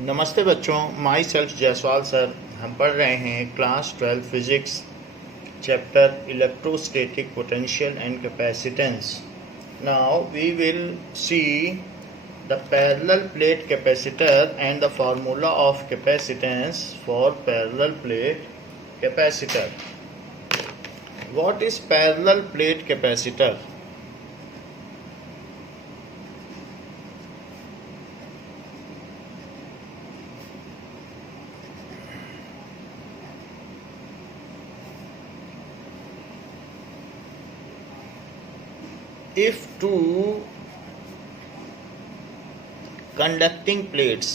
नमस्ते बच्चों, my self Jaiswal sir. हम पढ़ रहे हैं class 12 physics chapter electrostatic potential and capacitance. Now we will see the parallel plate capacitor and the formula of capacitance for parallel plate capacitor. What is parallel plate capacitor? If two conducting plates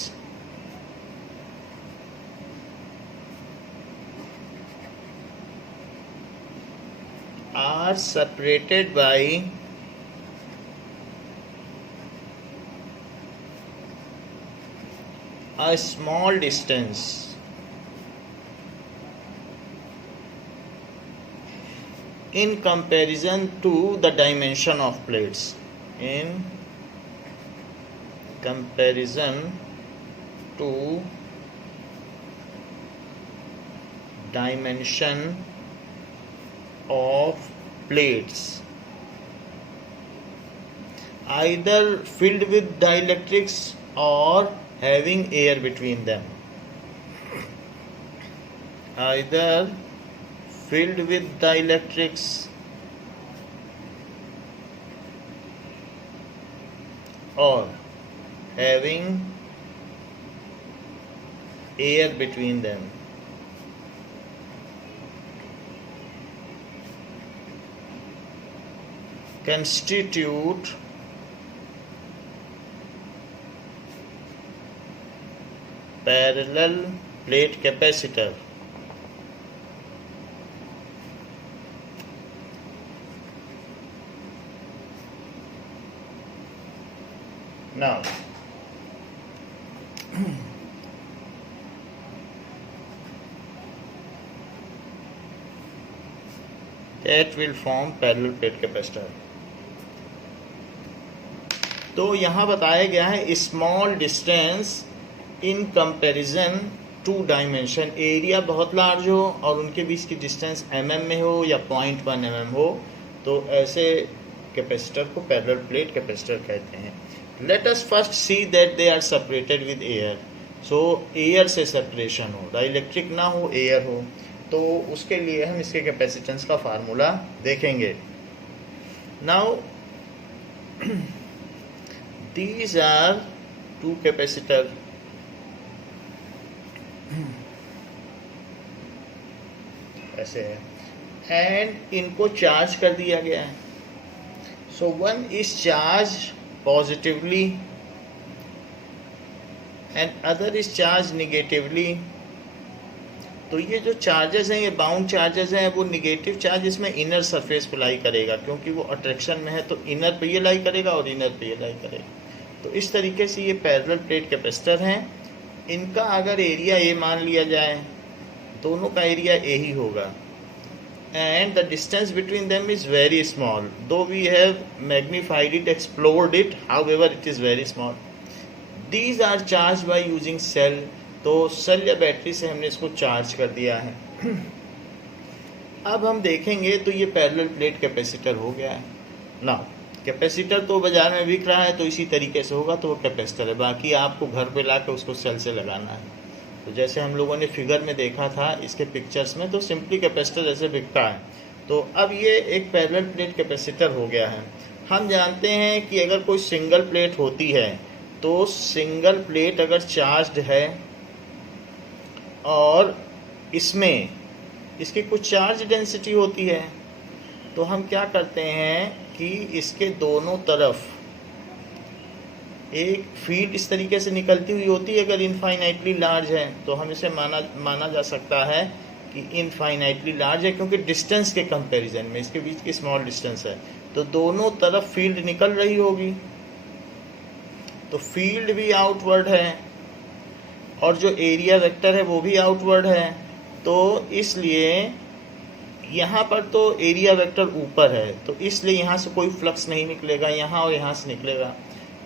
are separated by a small distance in comparison to the dimension of plates, in comparison to dimension of plates, either filled with dielectrics or having air between them, either filled with dielectrics or having air between them, constitute parallel plate capacitor. Now, that will form parallel plate capacitor. तो यहाँ बताया गया है small distance in comparison to dimension. Area बहुत large हो और उनके बीच की डिस्टेंस mm में हो या 0.1 mm हो, तो ऐसे कैपेसिटर को पैरेलल प्लेट कैपेसिटर कहते हैं। Let us first see that they are separated with air. So air से सेपरेशन हो, डाइलेक्ट्रिक ना हो, एयर हो, तो उसके लिए हम इसके कैपेसिटेंस का फार्मूला देखेंगे। Now these are two capacitor, ऐसे है, एंड इनको चार्ज कर दिया गया है। So one is charge positively and other is charge negatively. तो ये जो चार्जेस हैं, ये बाउंड चार्जेस हैं, वो निगेटिव चार्ज इसमें इनर सरफेस पे लाई करेगा, क्योंकि वो अट्रैक्शन में है, तो इनर पे ये लाई करेगा और इनर पे ये लाई करेगा। तो इस तरीके से ये पैरेलल प्लेट कैपेसिटर हैं। इनका अगर एरिया ए मान लिया जाए, दोनों का एरिया ए ही होगा, and the distance between them is very small, though we have magnified it, explored it, however it is very small. These are charge by using cell. तो सेल या battery से हमने इसको चार्ज कर दिया है। अब हम देखेंगे तो ये पैरेलल प्लेट कैपेसिटर हो गया है ना। कैपेसिटर तो बाजार में बिक रहा है, तो इसी तरीके से होगा तो वो कैपेसिटर है। बाकी आपको घर पे लाकर उसको सेल से लगाना है। तो जैसे हम लोगों ने फिगर में देखा था इसके पिक्चर्स में, तो सिंपली कैपेसिटर ऐसे बिकता है। तो अब ये एक पैरेलल प्लेट कैपेसिटर हो गया है। हम जानते हैं कि अगर कोई सिंगल प्लेट होती है, तो सिंगल प्लेट अगर चार्ज्ड है और इसमें इसकी कुछ चार्ज डेंसिटी होती है, तो हम क्या करते हैं कि इसके दोनों तरफ एक फील्ड इस तरीके से निकलती हुई होती है। अगर इनफाइनाइटली लार्ज है तो हम इसे माना जा सकता है कि इनफाइनाइटली लार्ज है, क्योंकि डिस्टेंस के कंपैरिजन में इसके बीच की स्मॉल डिस्टेंस है, तो दोनों तरफ फील्ड निकल रही होगी। तो फील्ड भी आउटवर्ड है और जो एरिया वेक्टर है वो भी आउटवर्ड है। तो इसलिए यहाँ पर तो एरिया वेक्टर ऊपर है, तो इसलिए यहाँ से कोई फ्लक्स नहीं निकलेगा, यहाँ और यहाँ से निकलेगा।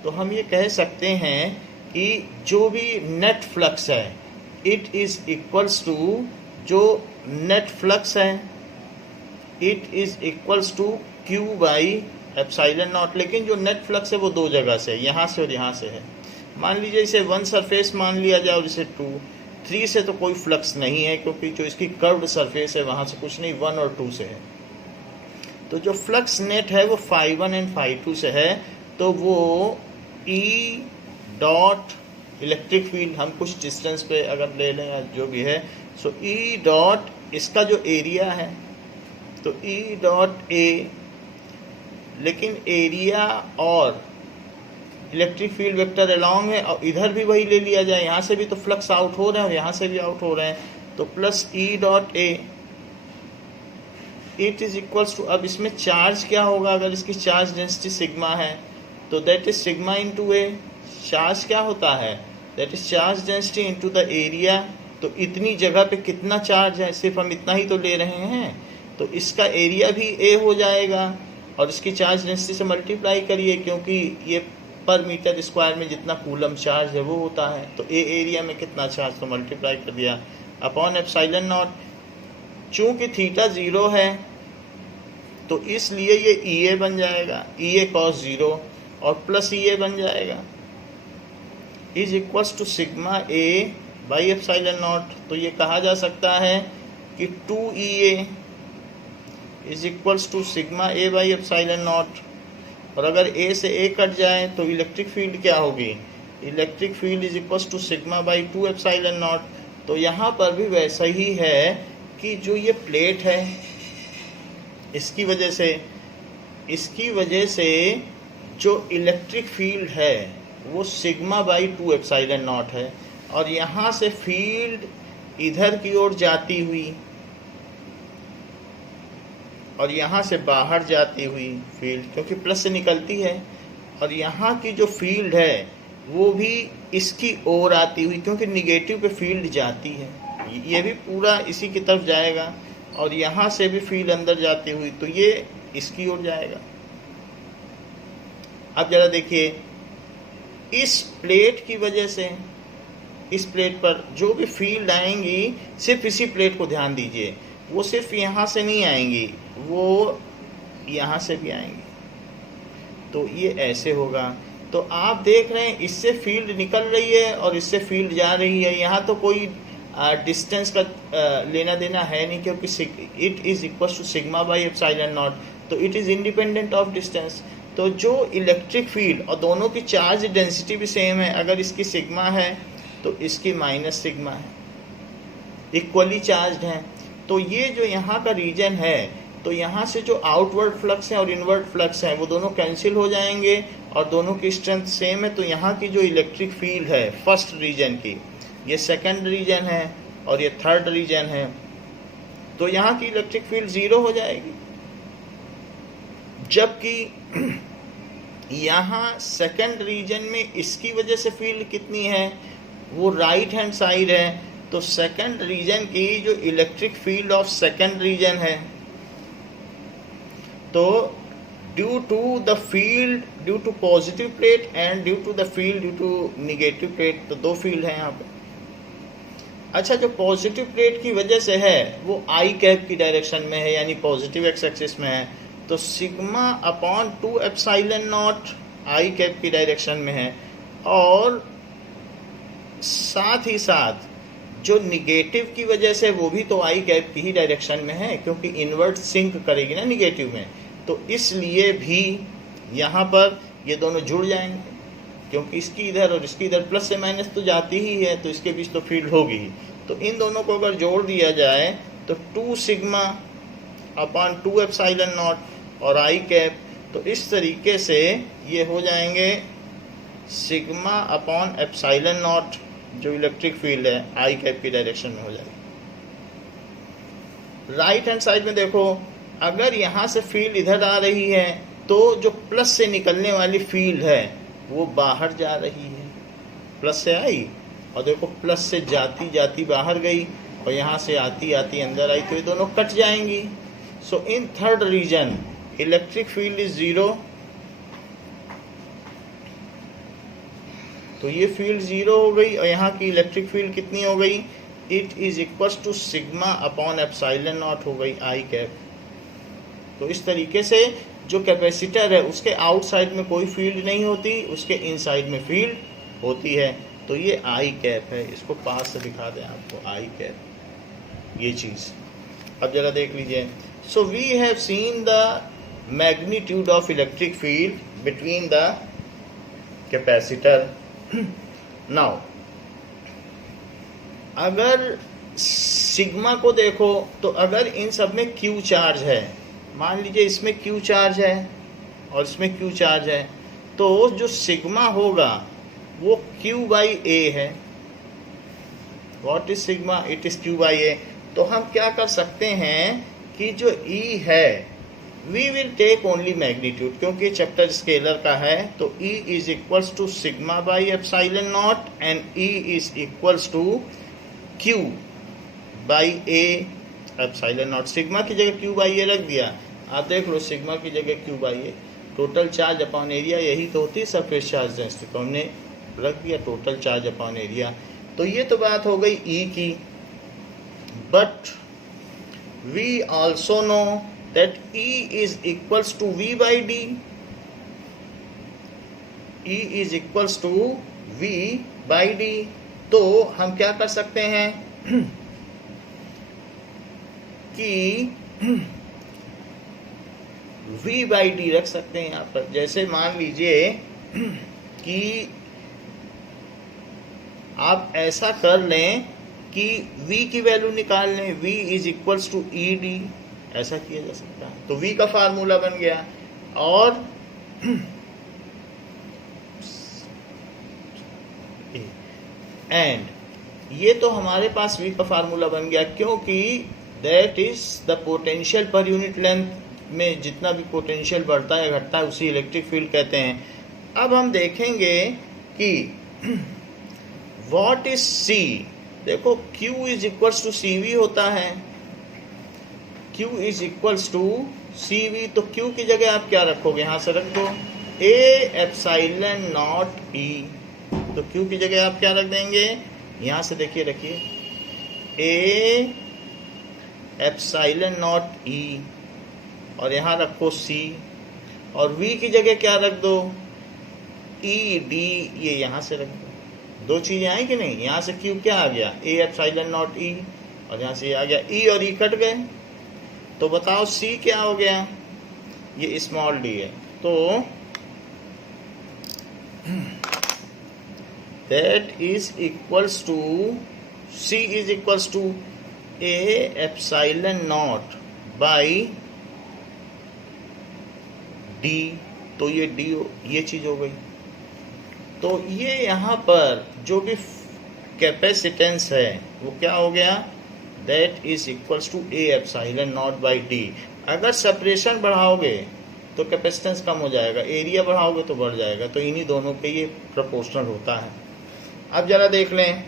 तो हम ये कह सकते हैं जो भी नेट फ्लक्स है इट इज इक्वल्स टू, जो नेट फ्लक्स है it is equals to Q by epsilon naught. लेकिन जो नेट फ्लक्स है वो दो जगह से है, यहाँ से और यहाँ से है। मान लीजिए इसे 1 सरफेस मान लिया जाए और इसे 2, 3 से तो कोई फ्लक्स नहीं है क्योंकि जो इसकी कर्व्ड सरफेस है वहाँ से कुछ नहीं, 1 और 2 से है। तो जो फ्लक्स नेट है वो φ1 एंड φ2 से है, तो वो E डॉट इलेक्ट्रिक फील्ड हम कुछ डिस्टेंस पे अगर ले लें या जो भी है, सो E डॉट इसका जो एरिया है तो E डॉट ए, लेकिन एरिया और इलेक्ट्रिक फील्ड वेक्टर अलॉन्ग है और इधर भी वही ले लिया जाए, यहाँ से भी तो फ्लक्स आउट हो रहे हैं और यहाँ से भी आउट हो रहे हैं, तो plus E dot A it is equals to, अब इसमें चार्ज क्या होगा, अगर इसकी चार्ज डेंसिटी सिग्मा है तो that is sigma into A. Charge क्या होता है, that is charge density into the area. तो इतनी जगह पे कितना चार्ज है, सिर्फ हम इतना ही तो ले रहे हैं, तो इसका एरिया भी ए हो जाएगा और इसकी चार्ज डेंसिटी से मल्टीप्लाई करिए क्योंकि ये पर मीटर स्क्वायर में जितना कूलम चार्ज है वो होता है, तो ए एरिया में कितना चार्ज, तो मल्टीप्लाई कर दिया अपॉन एप्सिलॉन नॉट। चूँकि थीटा 0 है तो इसलिए ये ई ए बन जाएगा, ई ए कॉस 0 और प्लस ई ए बन जाएगा is equals to sigma A by epsilon not. तो ये कहा जा सकता है कि 2EA is equals to sigma A by epsilon not. और अगर ए से ए कट जाए तो इलेक्ट्रिक फील्ड क्या होगी, electric field is equals to sigma by 2 epsilon not. तो यहाँ पर भी वैसा ही है कि जो ये प्लेट है इसकी वजह से जो इलेक्ट्रिक फील्ड है वो सिग्मा बाई 2 एप्सिलॉन नॉट है, और यहाँ से फील्ड इधर की ओर जाती हुई और यहाँ से बाहर जाती हुई फील्ड, क्योंकि प्लस से निकलती है, और यहाँ की जो फील्ड है वो भी इसकी ओर आती हुई, क्योंकि निगेटिव पे फील्ड जाती है, ये भी पूरा इसी की तरफ जाएगा, और यहाँ से भी फील्ड अंदर जाती हुई तो ये इसकी ओर जाएगा। अब जरा देखिए, इस प्लेट की वजह से इस प्लेट पर जो भी फील्ड आएंगी, सिर्फ इसी प्लेट को ध्यान दीजिए, वो सिर्फ यहाँ से नहीं आएंगी, वो यहाँ से भी आएंगी, तो ये ऐसे होगा। तो आप देख रहे हैं इससे फील्ड निकल रही है और इससे फील्ड जा रही है, यहाँ तो कोई डिस्टेंस का लेना देना है नहीं, क्योंकि it is equal to sigma by epsilon not, तो it is independent of distance. तो जो इलेक्ट्रिक फील्ड, और दोनों की चार्ज डेंसिटी भी सेम है, अगर इसकी सिग्मा है तो इसकी माइनस सिग्मा है, इक्वली चार्ज हैं। तो ये जो यहाँ का रीजन है, तो यहाँ से जो आउटवर्ड फ्लक्स है और इनवर्ड फ्लक्स है वो दोनों कैंसिल हो जाएंगे और दोनों की स्ट्रेंथ सेम है। तो यहाँ की जो इलेक्ट्रिक फील्ड है फर्स्ट रीजन की, ये सेकंड रीजन है और ये थर्ड रीजन है, तो यहाँ की इलेक्ट्रिक फील्ड 0 हो जाएगी। जबकि यहाँ सेकंड रीजन में इसकी वजह से फील्ड कितनी है, वो राइट हैंड साइड है, तो सेकंड रीजन की जो electric field of second region है, तो due to the field due to positive plate and due to the field due to negative plate, तो दो फील्ड हैं यहाँ पे। अच्छा, जो पॉजिटिव प्लेट की वजह से है वो आई कैप की डायरेक्शन में है, यानी पॉजिटिव एक्स एक्सिस में है, तो sigma upon 2 epsilon not I cap की डायरेक्शन में है, और साथ ही साथ जो निगेटिव की वजह से वो भी तो आई कैप की ही डायरेक्शन में है, क्योंकि इन्वर्ट सिंक करेगी ना निगेटिव में, तो इसलिए भी यहाँ पर ये दोनों जुड़ जाएंगे, क्योंकि इसकी इधर और इसकी इधर प्लस से माइनस तो जाती ही है, तो इसके बीच तो फील्ड होगी ही। तो इन दोनों को अगर जोड़ दिया जाए तो 2 सिग्मा अपॉन 2 एप्सिलॉन नॉट और आई कैप, तो इस तरीके से ये हो जाएंगे सिग्मा अपॉन एप्सिलॉन नॉट, जो इलेक्ट्रिक फील्ड है आई कैप की डायरेक्शन में हो जाएगी। राइट हैंड साइड में देखो, अगर यहाँ से फील्ड इधर आ रही है तो जो प्लस से निकलने वाली फील्ड है वो बाहर जा रही है, प्लस से आई और देखो प्लस से जाती जाती बाहर गई और यहाँ से आती आती अंदर आई, तो ये दोनों कट जाएंगी। So in third region electric field is 0 तो ये फील्ड 0 हो गई और यहाँ की इलेक्ट्रिक फील्ड कितनी हो गई, it is equals to sigma upon epsilon naught हो गई आई कैप। तो इस तरीके से जो कैपेसिटर है उसके आउटसाइड में कोई फील्ड नहीं होती, उसके इनसाइड में फील्ड होती है। तो ये आई कैप है, इसको पास से दिखा दें आपको, आई कैप ये चीज़। अब जरा देख लीजिए। So we have seen the magnitude of electric field between the capacitor. Now अगर सिग्मा को देखो तो अगर इन सब में क्यू चार्ज है, मान लीजिए इसमें क्यू चार्ज है और इसमें क्यू चार्ज है, तो जो सिग्मा होगा वो क्यू बाई ए है। What is sigma, it is Q by A. तो हम क्या कर सकते हैं कि जो E है we will take only magnitude, क्योंकि चैप्टर स्केलर का है। तो E is equals to sigma by epsilon naught and E is equals to Q by A epsilon naught. Sigma की जगह Q बाई A रख दिया, आप देख लो सिग्मा की जगह Q by A। Total charge upon area यही तो होती है सरफेस चार्ज डेंसिटी, तो हमने रख दिया टोटल चार्ज अपॉन एरिया। तो ये तो बात हो गई E की। But we also know that E is equals to V by D। E is equals to V by D। तो हम क्या कर सकते हैं कि V बाई D रख सकते हैं यहाँ पर। जैसे मान लीजिए कि आप ऐसा कर लें कि V की वैल्यू निकाल लें, V is equals to E D, ऐसा किया जा सकता है। तो V का फार्मूला बन गया। और एंड ये तो हमारे पास V का फार्मूला बन गया, क्योंकि दैट इज द पोटेंशियल पर यूनिट लेंथ में जितना भी पोटेंशियल बढ़ता है घटता है उसी इलेक्ट्रिक फील्ड कहते हैं। अब हम देखेंगे कि व्हाट इज C। देखो Q is equals to CV होता है, Q is equals to CV। तो Q की जगह आप क्या रखोगे, यहाँ से रख दो A एप्सिलॉन नॉट E। तो Q की जगह आप क्या रख देंगे, यहाँ से देखिए रखिए A एप्सिलॉन नॉट E और यहाँ रखो C, और V की जगह क्या रख दो E D, ये यहाँ से रख दो। दो चीजें आई कि नहीं, यहाँ से Q क्या आ गया A एप्सिलॉन नॉट E और यहाँ से आ गया E और E कट गए। तो बताओ C क्या हो गया, ये स्मॉल d है। तो that is equals to C is equals to A epsilon naught by D। तो ये D ये चीज हो गई। तो ये यहाँ पर जो भी कैपेसिटेंस है वो क्या हो गया, that is equals to A epsilon naught by D। अगर सेपरेशन बढ़ाओगे तो कैपेसिटेंस कम हो जाएगा, एरिया बढ़ाओगे तो बढ़ जाएगा। तो इन्हीं दोनों के ये प्रोपोर्शनल होता है। अब जरा देख लें,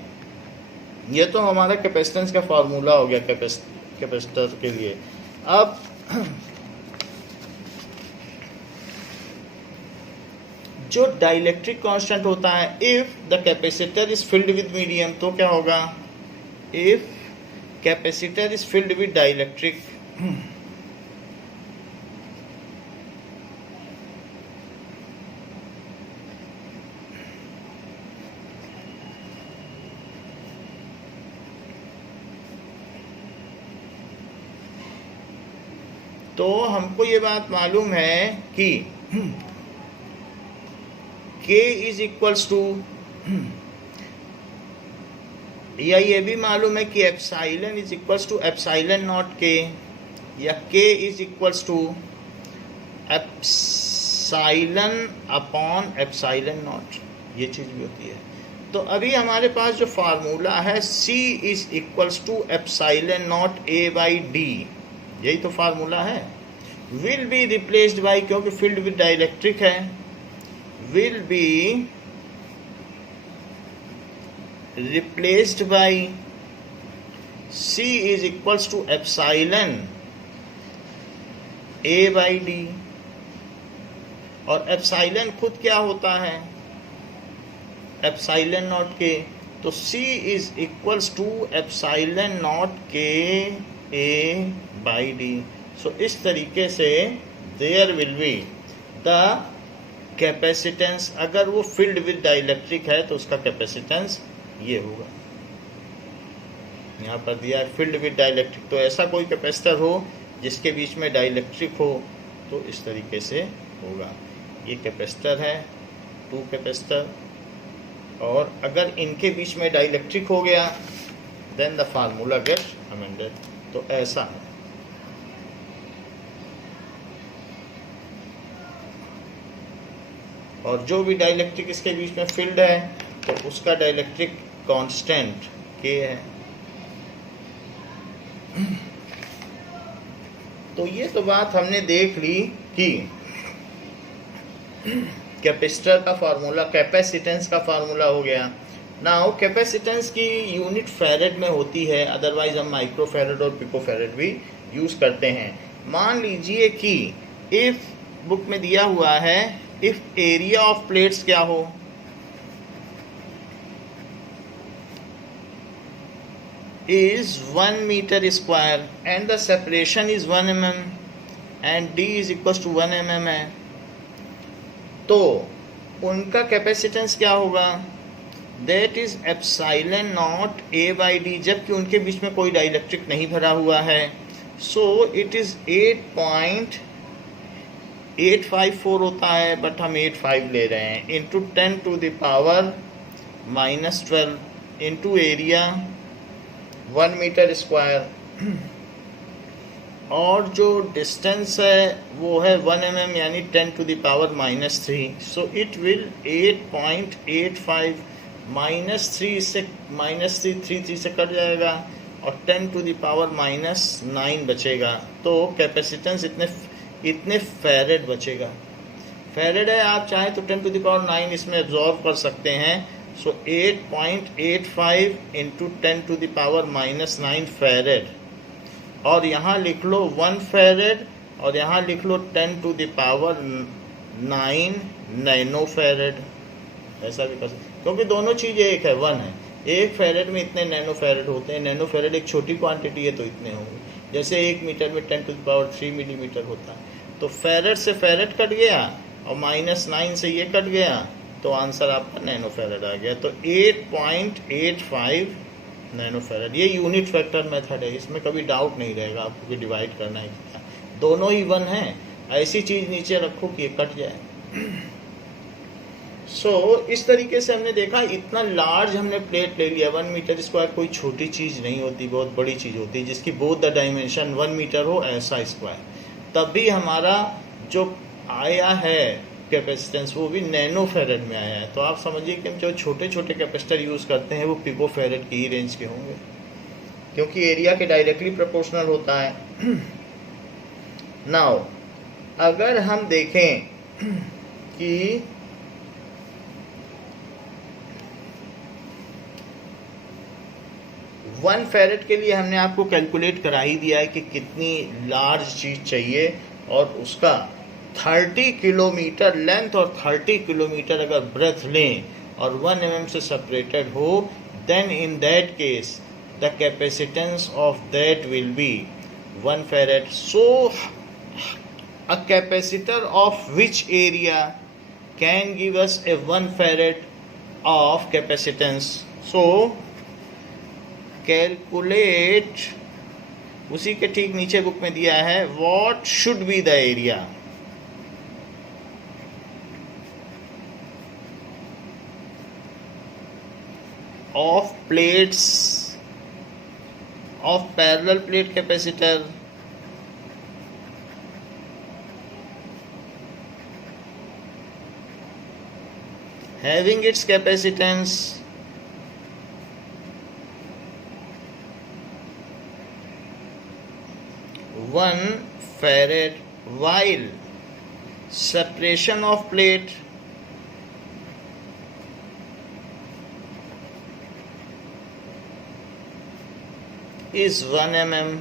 ये तो हमारा कैपेसिटेंस का फार्मूला हो गया कैपेसिटर के लिए। अब जो डाइलेक्ट्रिक कांस्टेंट होता है, if the capacitor is filled with medium, तो क्या होगा, if capacitor is filled with dielectric, तो हमको ये बात मालूम है कि K इज इक्वल्स टू, या ये भी मालूम है कि epsilon is equals to epsilon naught K, या K is equals to epsilon upon epsilon not, ये चीज़ भी होती है। तो अभी हमारे पास जो फार्मूला है C is equals to epsilon naught A by D, यही तो फार्मूला है। विल बी रिप्लेस्ड बाई, क्योंकि फील्ड विद डाइलेक्ट्रिक है, will be replaced by C is equals to epsilon A by D। और एप्सिलॉन खुद क्या होता है, एप्सिलॉन नॉट के, तो C is equals to epsilon naught K A by D. So इस तरीके से there will be the capacitance, अगर वो फील्ड विद डाइलेक्ट्रिक है तो उसका कैपेसिटेंस ये होगा। यहाँ पर दिया है फील्ड विद डाइलेक्ट्रिक, तो ऐसा कोई कैपेसिटर हो जिसके बीच में डाइलेक्ट्रिक हो तो इस तरीके से होगा। ये कैपेसिटर है, 2 कैपेसिटर, और अगर इनके बीच में डाइलेक्ट्रिक हो गया then the formula gets amended. तो ऐसा है। और जो भी डाइलेक्ट्रिक इसके बीच में फील्ड है तो उसका डाइलेक्ट्रिक कांस्टेंट K है। तो ये तो बात हमने देख ली कि कैपेसिटर का फार्मूला, कैपेसिटेंस का फार्मूला हो गया। नाउ कैपेसिटेंस की यूनिट फैरेड में होती है, अदरवाइज हम माइक्रो फैरेड और पिको फैरेड भी यूज करते हैं। मान लीजिए कि इफ बुक में दिया हुआ है इफ एरिया ऑफ प्लेट्स क्या हो, is 1 meter square and the separation is 1 mm and d is equals to 1 mm है, तो उनका कैपेसिटेंस क्या होगा, that is epsilon naught A by D, जबकि उनके बीच में कोई डाइलेक्ट्रिक नहीं भरा हुआ है। सो इट इज 8.854 होता है, बट हम 85 ले रहे हैं, into 10 to the power -12 into area 1 metre square, और जो डिस्टेंस है वो है 1 mm यानी 10 to the power -3। So it will 8.85 -3 से -3 से कट जाएगा और 10 टू द पावर -9 बचेगा। तो कैपेसिटेंस इतने फैरेड बचेगा। फैरेड है, आप चाहे तो 10 टू द पावर 9 इसमें एब्जॉर्व कर सकते हैं। So 8.85 into 10 to the power -9 farad, और यहाँ लिख लो 1 फैरेड और यहाँ लिख लो 10 to the power 9 nano farad. ऐसा भी कर सकते, क्योंकि दोनों चीज़ें एक है, 1 है। 1 फैरेड में इतने नैनो फैरेड होते हैं, नैनो फैरेड एक छोटी क्वांटिटी है तो इतने होंगे, जैसे 1 मीटर में 10 टू द पावर 3 मिलीमीटर होता है। तो फैरेड से फैरेड कट गया और -9 से ये कट गया, तो आंसर आपका नैनो फैरेड आ गया। तो 8.85 नैनो फैरेड, ये यूनिट फैक्टर मेथड है, इसमें कभी डाउट नहीं रहेगा आपको कि डिवाइड करना है क्या, दोनों ही 1 हैं। ऐसी चीज़ नीचे रखो कि ये कट जाए। इस तरीके से हमने देखा, इतना लार्ज हमने प्लेट ले लिया, 1 मीटर स्क्वायर कोई छोटी चीज़ नहीं होती, बहुत बड़ी चीज़ होती है, जिसकी बोथ द डायमेंशन 1 मीटर हो, ऐसा स्क्वायर। तब भी हमारा जो आया है कैपेसिटेंस वो भी नैनो फैरेड में आया है। तो आप समझिए कि हम जो छोटे छोटे कैपेसिटर यूज़ करते हैं वो पिको फैरेड की ही रेंज के होंगे, क्योंकि एरिया के डायरेक्टली प्रोपोर्शनल होता है। नाउ अगर हम देखें कि वन फैरेड के लिए हमने आपको कैलकुलेट करा ही दिया है कि कितनी लार्ज चीज़ चाहिए, और उसका 30 किलोमीटर लेंथ और 30 किलोमीटर अगर ब्रेथ लें और 1 mm से सेपरेटेड हो, then in that case the capacitance of that will be 1 farad. So a capacitor of which area can give us a 1 farad of capacitance. So calculate, उसी के ठीक नीचे बुक में दिया है, what should be the area of plates of parallel plate capacitor having its capacitance 1 farad, while separation of plate is 1 mm।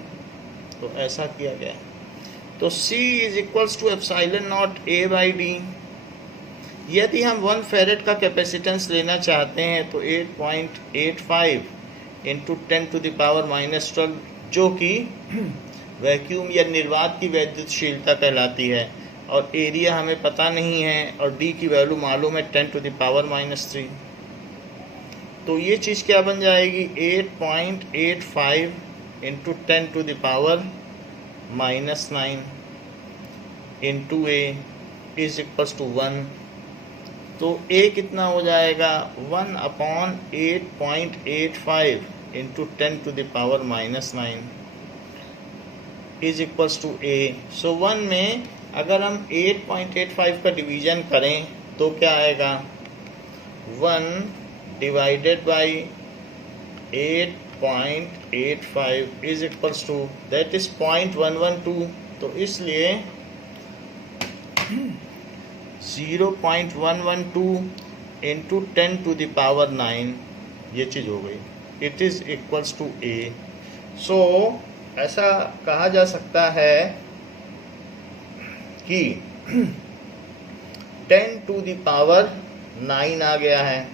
तो ऐसा किया गया। तो C is equals to epsilon naught A by D. यदि हम 1 फेरेड का कैपेसिटेंस लेना चाहते हैं तो 8.85 इंटू 10⁻⁻12, जो कि वैक्यूम या निर्वात की वैद्युतशीलता कहलाती है, और एरिया हमें पता नहीं है, और डी की वैल्यू मालूम है 10⁻⁻3। तो ये चीज़ क्या बन जाएगी, 8.85 into 10⁻⁻9 into A is equals to 1। तो ए कितना हो जाएगा, 1/8.85 into 10⁻⁻9 is equals to A. So 1 में अगर हम 8.85 का डिवीजन करें तो क्या आएगा, 1 divided by 8.85 is equals to that is 0.112। तो इसलिए 0.112 इंटू 10⁻9 ये चीज़ हो गई, it is equals to A. सो ऐसा कहा जा सकता है कि 10⁻9 आ गया है।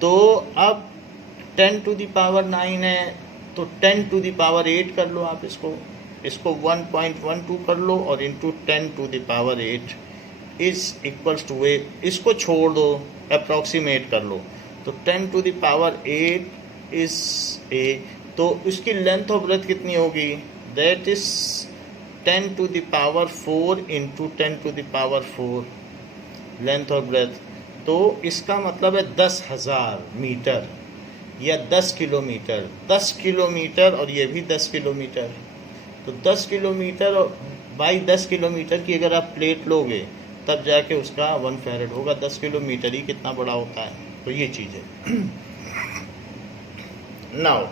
तो अब 10⁻9 है तो 10⁸ कर लो आप, इसको 1.12 कर लो और इंटू 10⁸ इज इक्वल्स टू ए। इसको छोड़ दो, अप्रॉक्सीमेट कर लो, तो 10⁸ इज ए। तो उसकी लेंथ ऑफ ब्रेथ कितनी होगी, that is 10⁴ into 10⁴ length of breadth. तो इसका मतलब है 10,000 मीटर या 10 किलोमीटर। 10 किलोमीटर और ये भी 10 किलोमीटर। तो 10 किलोमीटर बाई 10 किलोमीटर की अगर आप प्लेट लोगे तब जाके उसका 1 फेरेड होगा। 10 किलोमीटर ही कितना बड़ा होता है। तो ये चीज़ है। नाउ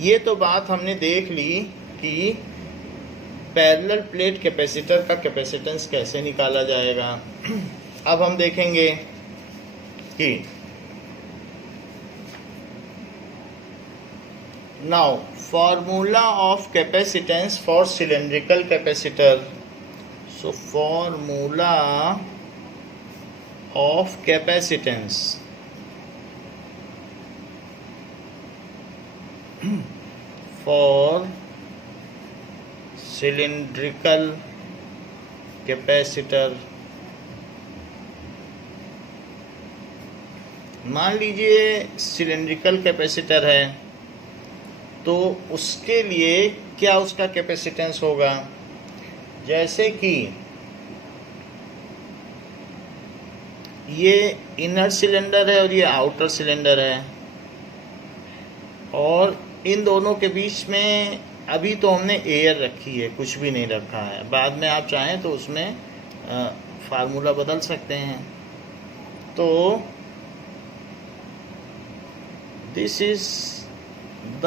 ये तो बात हमने देख ली कि पैरेलल प्लेट कैपेसिटर का कैपेसिटेंस कैसे निकाला जाएगा। अब हम देखेंगे कि now formula of capacitance for cylindrical capacitor. So formula of capacitance for cylindrical capacitor. मान लीजिए सिलेंड्रिकल कैपेसिटर है तो उसके लिए क्या उसका कैपेसिटेंस होगा, जैसे कि ये इनर सिलेंडर है और ये आउटर सिलेंडर है, और इन दोनों के बीच में अभी तो हमने एयर रखी है, कुछ भी नहीं रखा है। बाद में आप चाहें तो उसमें फार्मूला बदल सकते हैं। तो this is the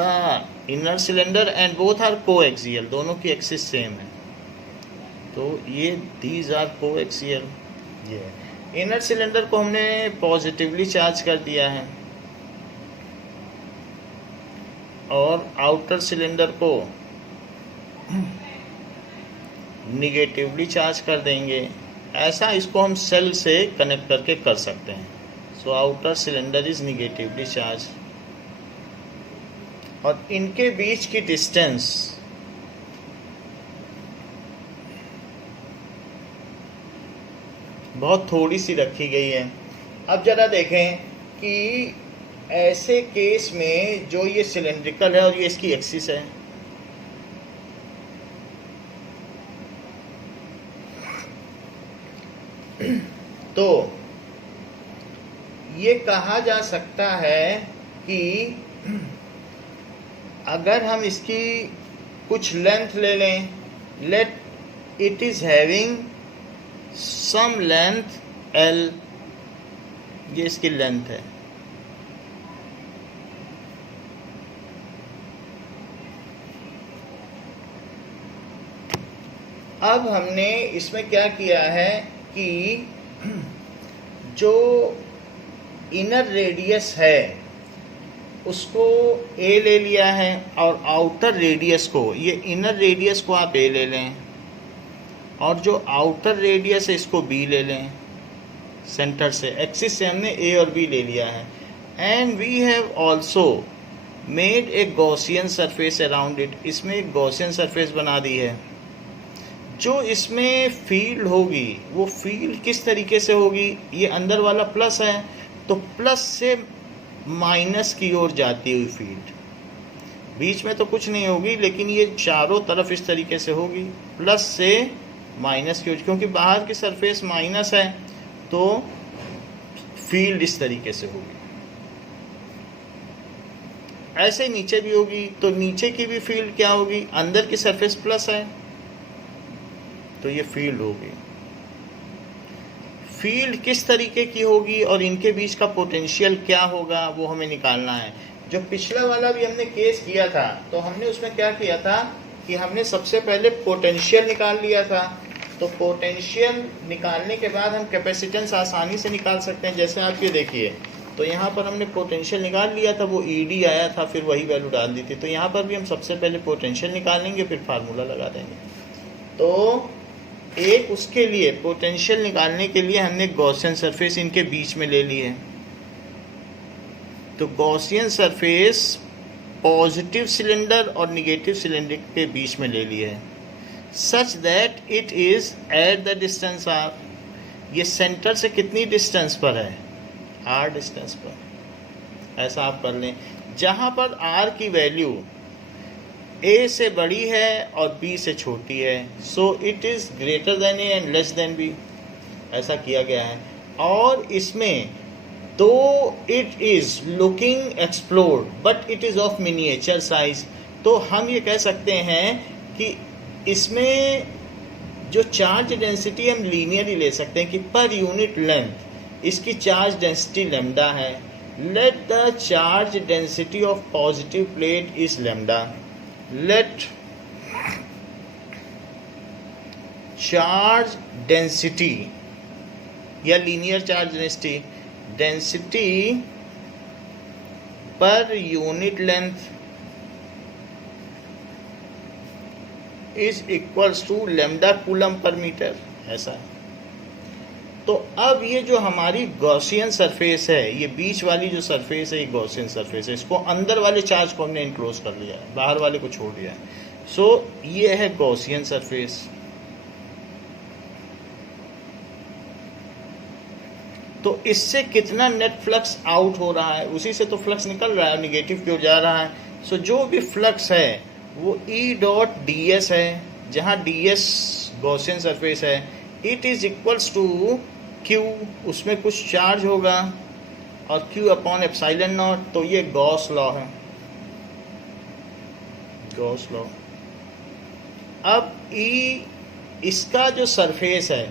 inner cylinder and both are coaxial, दोनों की एक्सिस सेम है। तो ये दीज आर कोएक्सियल। ये इनर सिलेंडर को हमने पॉजिटिवली चार्ज कर दिया है और आउटर सिलेंडर को निगेटिवली चार्ज कर देंगे। ऐसा इसको हम सेल से कनेक्ट करके कर सकते हैं। So outer cylinder is negatively charge और इनके बीच की डिस्टेंस बहुत थोड़ी सी रखी गई है। अब जरा देखें कि ऐसे केस में जो ये सिलेंड्रिकल है और ये इसकी एक्सिस है, तो ये कहा जा सकता है कि अगर हम इसकी कुछ लेंथ ले लें, let it is having some length L, ये इसकी लेंथ है। अब हमने इसमें क्या किया है कि जो इनर रेडियस है उसको A ले लिया है और आउटर रेडियस को, ये इनर रेडियस को आप A ले लें और जो आउटर रेडियस है इसको बी ले लें सेंटर से, एक्सिस से हमने ए और बी ले लिया है। And we have also made a Gaussian surface around it, इसमें एक गॉसियन सरफेस बना दी है। जो इसमें फील्ड होगी वो फील्ड किस तरीके से होगी, ये अंदर वाला प्लस है तो प्लस से माइनस की ओर जाती हुई फील्ड, बीच में तो कुछ नहीं होगी लेकिन ये चारों तरफ इस तरीके से होगी, प्लस से माइनस की ओर, क्योंकि बाहर की सरफेस माइनस है तो फील्ड इस तरीके से होगी। ऐसे नीचे भी होगी तो नीचे की भी फील्ड क्या होगी, अंदर की सरफेस प्लस है तो ये फील्ड होगी। फील्ड किस तरीके की होगी और इनके बीच का पोटेंशियल क्या होगा वो हमें निकालना है। जो पिछला वाला भी हमने केस किया था तो हमने उसमें क्या किया था कि हमने सबसे पहले पोटेंशियल निकाल लिया था। तो पोटेंशियल निकालने के बाद हम कैपेसिटेंस आसानी से निकाल सकते हैं। जैसे आप ये देखिए, तो यहाँ पर हमने पोटेंशियल निकाल लिया था, वो ईडी आया था, फिर वही वैल्यू डाल दी थी। तो यहाँ पर भी हम सबसे पहले पोटेंशियल निकालेंगे फिर फार्मूला लगा देंगे। तो एक उसके लिए पोटेंशियल निकालने के लिए हमने गॉसियन सरफेस इनके बीच में ले ली है। तो गॉसियन सरफेस पॉजिटिव सिलेंडर और निगेटिव सिलेंडर के बीच में ले ली है, such that it is at the distance of, ये सेंटर से कितनी डिस्टेंस पर है, आर डिस्टेंस पर, ऐसा आप कर लें, जहाँ पर आर की वैल्यू ए से बड़ी है और बी से छोटी है। So it is greater than A and less than B, ऐसा किया गया है। और इसमें तो it is looking explored but it is of miniature size, तो हम ये कह सकते हैं कि इसमें जो चार्ज डेंसिटी हम लीनियरली ले सकते हैं कि पर यूनिट लेंथ इसकी चार्ज डेंसिटी लैम्डा है। Let the charge density of positive plate is lambda. Let charge density या linear charge density per unit length is equals to lambda coulomb per metre, ऐसा। तो अब ये जो हमारी Gaussian surface है, ये बीच वाली जो सरफेस है ये गॉसियन सरफेस है, इसको अंदर वाले चार्ज को हमने इनक्लोज कर लिया है, बाहर वाले को छोड़ दिया है। सो ये है गॉसियन सरफेस। तो इससे कितना नेट फ्लक्स आउट हो रहा है, उसी से तो फ्लक्स निकल रहा है, निगेटिव की ओर जा रहा है। सो जो भी फ्लक्स है वो ई डॉट डी एस है, जहाँ डी एस गॉसियन सरफेस है, it is equals to Q, उसमें कुछ चार्ज होगा, और क्यू अपॉन एप्सिलॉन नॉट। तो ये गॉस लॉ है, गॉस लॉ। अब ई इसका जो सरफेस है,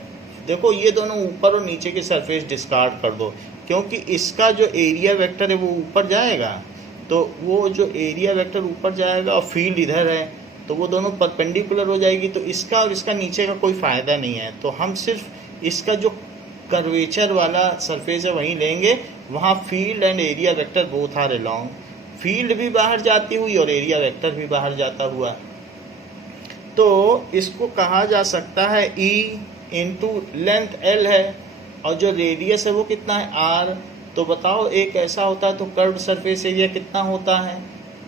देखो ये दोनों ऊपर और नीचे की सरफेस डिस्कार्ड कर दो, क्योंकि इसका जो एरिया वेक्टर है वो ऊपर जाएगा, तो वो जो एरिया वेक्टर ऊपर जाएगा और फील्ड इधर है तो वो दोनों परपेंडिकुलर हो जाएगी। तो इसका और इसका नीचे का कोई फ़ायदा नहीं है, तो हम सिर्फ इसका जो कर्वेचर वाला सरफेस है वहीं लेंगे, वहाँ field and area vector both are along, field भी बाहर जाती हुई और एरिया वेक्टर भी बाहर जाता हुआ। तो इसको कहा जा सकता है E इंटू लेंथ L है, और जो रेडियस है वो कितना है R। तो बताओ एक ऐसा होता है तो कर्व्ड सरफेस एरिया कितना होता है,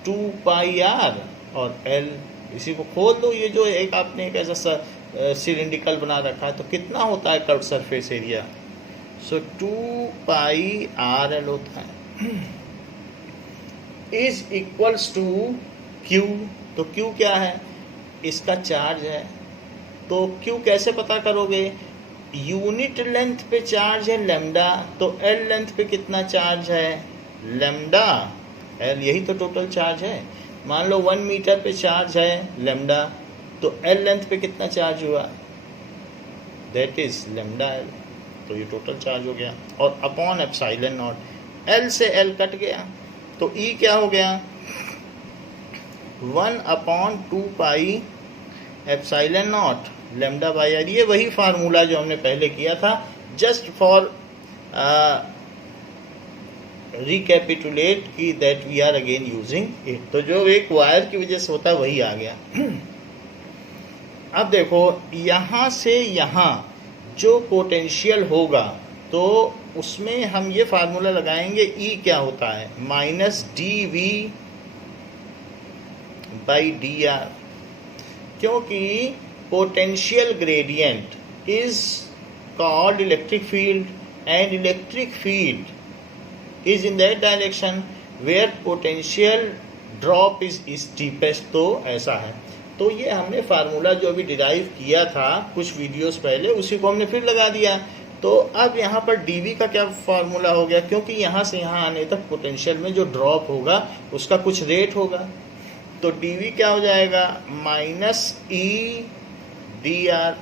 2 पाई R और L। इसी को खोल दो, ये जो एक आपने एक ऐसा सिलिंड्रिकल बना रखा है, तो कितना होता है कर्व्ड सरफेस एरिया। सो 2 पाई RL होता है, इज इक्वल्स टू Q। तो Q क्या है, इसका चार्ज है। तो Q कैसे पता करोगे, यूनिट लेंथ पे चार्ज है लैम्डा, तो L लेंथ पे कितना चार्ज है, लैम्डा L, यही तो टोटल चार्ज है। मान लो 1 मीटर पे चार्ज है लैम्डा, तो L लेंथ पे कितना चार्ज हुआ, दैट इज लैम्डा L, तो ये टोटल चार्ज हो गया। और अपॉन एप्सिलॉन नॉट, L से L कट गया तो E क्या हो गया, 1 upon 2 pi epsilon naught lambda by R. ये वही फार्मूला जो हमने पहले किया था, जस्ट फॉर रिकैपिटुलेट की that we are again using it. तो जो एक वायर की वजह से होता है वही आ गया। अब देखो यहाँ से यहाँ जो पोटेंशियल होगा तो उसमें हम ये फार्मूला लगाएंगे, ई क्या होता है minus d V by d r, क्योंकि potential gradient is called electric field and electric field is in that direction where potential drop is steepest. तो ऐसा है, तो ये हमने फार्मूला जो अभी डिराइव किया था कुछ वीडियोस पहले, उसी को हमने फिर लगा दिया। तो अब यहाँ पर dv का क्या फार्मूला हो गया, क्योंकि यहाँ से यहाँ आने तक पोटेंशियल में जो ड्रॉप होगा उसका कुछ रेट होगा, तो dv क्या हो जाएगा माइनस ई डी आर।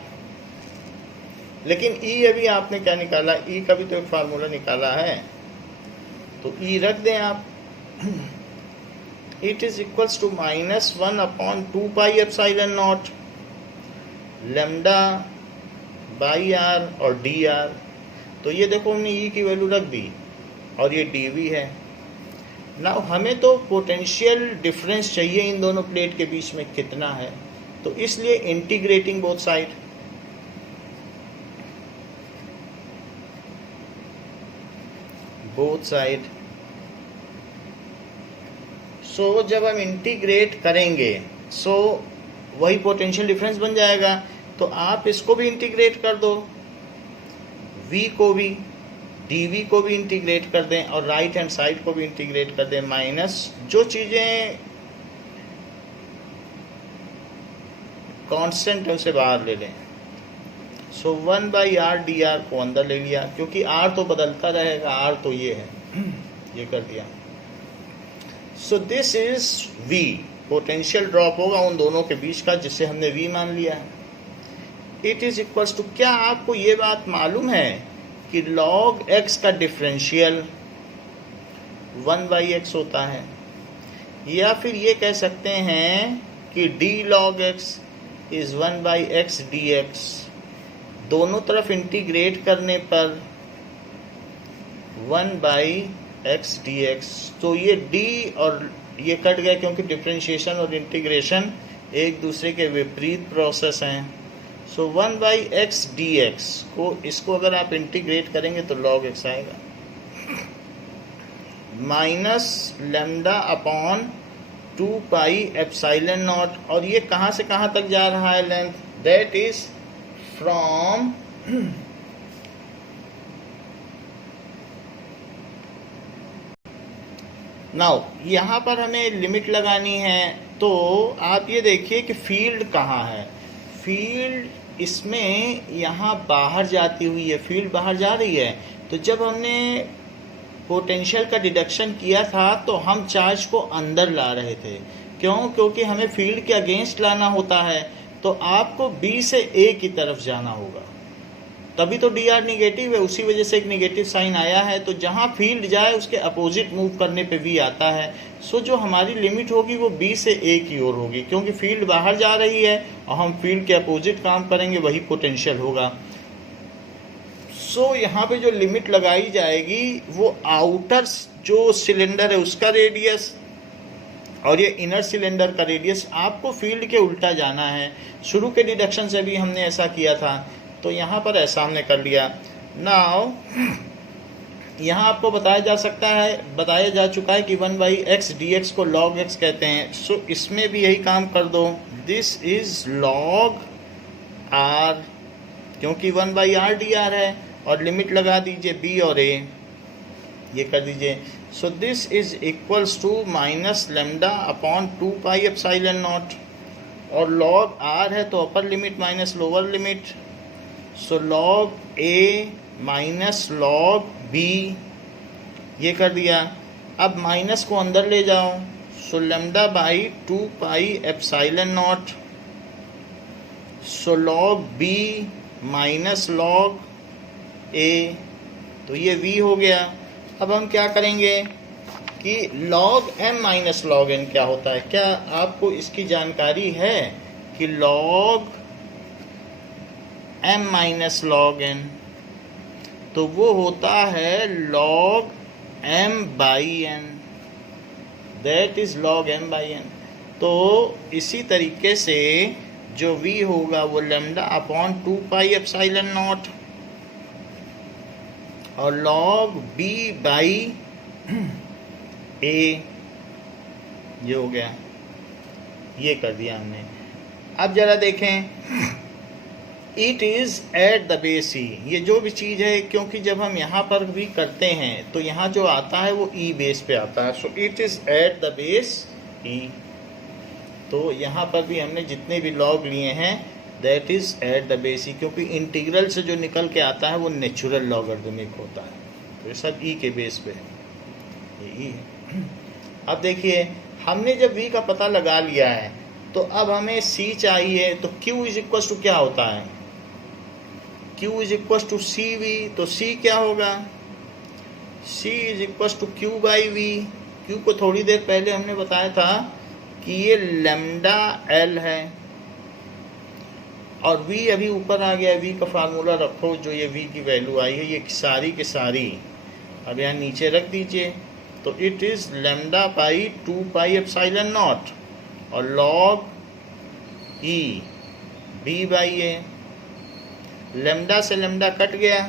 लेकिन e अभी आपने क्या निकाला, e का भी तो एक फार्मूला निकाला है, तो e रख दें आप। It is equals to minus 1/2 pi epsilon naught lambda by R और डी आर। तो ये देखो हमने ई की वैल्यू रख दी और ये डी वी है। नाउ हमें तो पोटेंशियल डिफरेंस चाहिए इन दोनों प्लेट के बीच में कितना है, तो इसलिए इंटीग्रेटिंग बोथ साइड, सो जब हम इंटीग्रेट करेंगे सो वही पोटेंशियल डिफरेंस बन जाएगा। तो आप इसको भी इंटीग्रेट कर दो, v को भी dv को भी इंटीग्रेट कर दें और राइट हैंड साइड को भी इंटीग्रेट कर दें, माइनस जो चीज़ें कांस्टेंट है उसे बाहर ले लें। सो 1/r dr को अंदर ले लिया, क्योंकि r तो बदलता रहेगा, r तो ये है, ये कर दिया। सो this is v, potential drop होगा उन दोनों के बीच का जिसे हमने v मान लिया है। इट इज इक्वल्स टू, क्या आपको ये बात मालूम है कि log x का डिफरेंशियल 1/x होता है, या फिर ये कह सकते हैं कि d log x is 1/x dx। दोनों तरफ इंटीग्रेट करने पर 1/x dx, तो ये d और ये कट गया क्योंकि डिफरेंशिएशन और इंटीग्रेशन एक दूसरे के विपरीत प्रोसेस हैं। सो 1/x dx को, इसको अगर आप इंटीग्रेट करेंगे तो log x आएगा, minus lambda upon 2 pi epsilon not. और ये कहाँ से कहाँ तक जा रहा है length, that is from now यहाँ पर हमें लिमिट लगानी है। तो आप ये देखिए कि फील्ड कहाँ है, फील्ड इसमें यहाँ बाहर जाती हुई है, फील्ड बाहर जा रही है। तो जब हमने पोटेंशियल का डिडक्शन किया था तो हम चार्ज को अंदर ला रहे थे, क्यों, क्योंकि हमें फील्ड के अगेंस्ट लाना होता है, तो आपको B से A की तरफ जाना होगा, तभी तो dr निगेटिव है, उसी वजह से एक निगेटिव साइन आया है। तो जहाँ फील्ड जाए उसके अपोजिट मूव करने पे V आता है। सो जो हमारी लिमिट होगी वो B से A की ओर होगी, क्योंकि फील्ड बाहर जा रही है और हम फील्ड के अपोजिट काम करेंगे, वही पोटेंशियल होगा। सो यहाँ पे जो लिमिट लगाई जाएगी वो आउटर जो सिलेंडर है उसका रेडियस और ये इनर सिलेंडर का रेडियस, आपको फील्ड के उल्टा जाना है। शुरू के डिडक्शन से भी हमने ऐसा किया था, तो यहाँ पर ऐसा हमने कर लिया। नाउ यहाँ आपको बताया जा चुका है कि 1/x dx को log x कहते हैं। सो इसमें भी यही काम कर दो, दिस इज log r, क्योंकि 1/r dr है, और लिमिट लगा दीजिए b और a, ये कर दीजिए। So this is equals to minus lambda upon 2 pi epsilon not, और log r है तो upper limit minus lower limit. So log a minus log b, ये कर दिया। अब माइनस को अंदर ले जाओ, so lambda by 2 pi epsilon not, so log b minus log a, तो ये v हो गया। अब हम क्या करेंगे कि log m minus log n क्या होता है, क्या आपको इसकी जानकारी है कि log m minus log n तो वो होता है log m by n, that is log m by n। तो इसी तरीके से जो v होगा वो lambda upon 2 pi epsilon not और log b बाई a, ये हो गया, ये कर दिया हमने। अब जरा देखें, it is at the base E, ये जो भी चीज़ है, क्योंकि जब हम यहाँ पर भी करते हैं तो यहाँ जो आता है वो ई बेस पे आता है, so it is at the base E. तो यहाँ पर भी हमने जितने भी लॉग लिए हैं that is at the base E, क्योंकि इंटीग्रल से जो निकल के आता है वो नेचुरल लॉगरिदमिक होता है, तो ये सब ई के बेस पे है, ये ई है। अब देखिए, हमने जब v का पता लगा लिया है तो अब हमें c चाहिए, तो q इज इक्वल टू क्या होता है, q is equal to C V, तो c क्या होगा, c is equal to q by V. q को थोड़ी देर पहले हमने बताया था कि ये लैम्डा l है, और v अभी ऊपर आ गया, v का फार्मूला रखो, जो ये v की वैल्यू आई है ये सारी की सारी अब यहाँ नीचे रख दीजिए, तो it is lambda by 2 pi epsilon not और log E B by A. Lambda से लैम्डा कट गया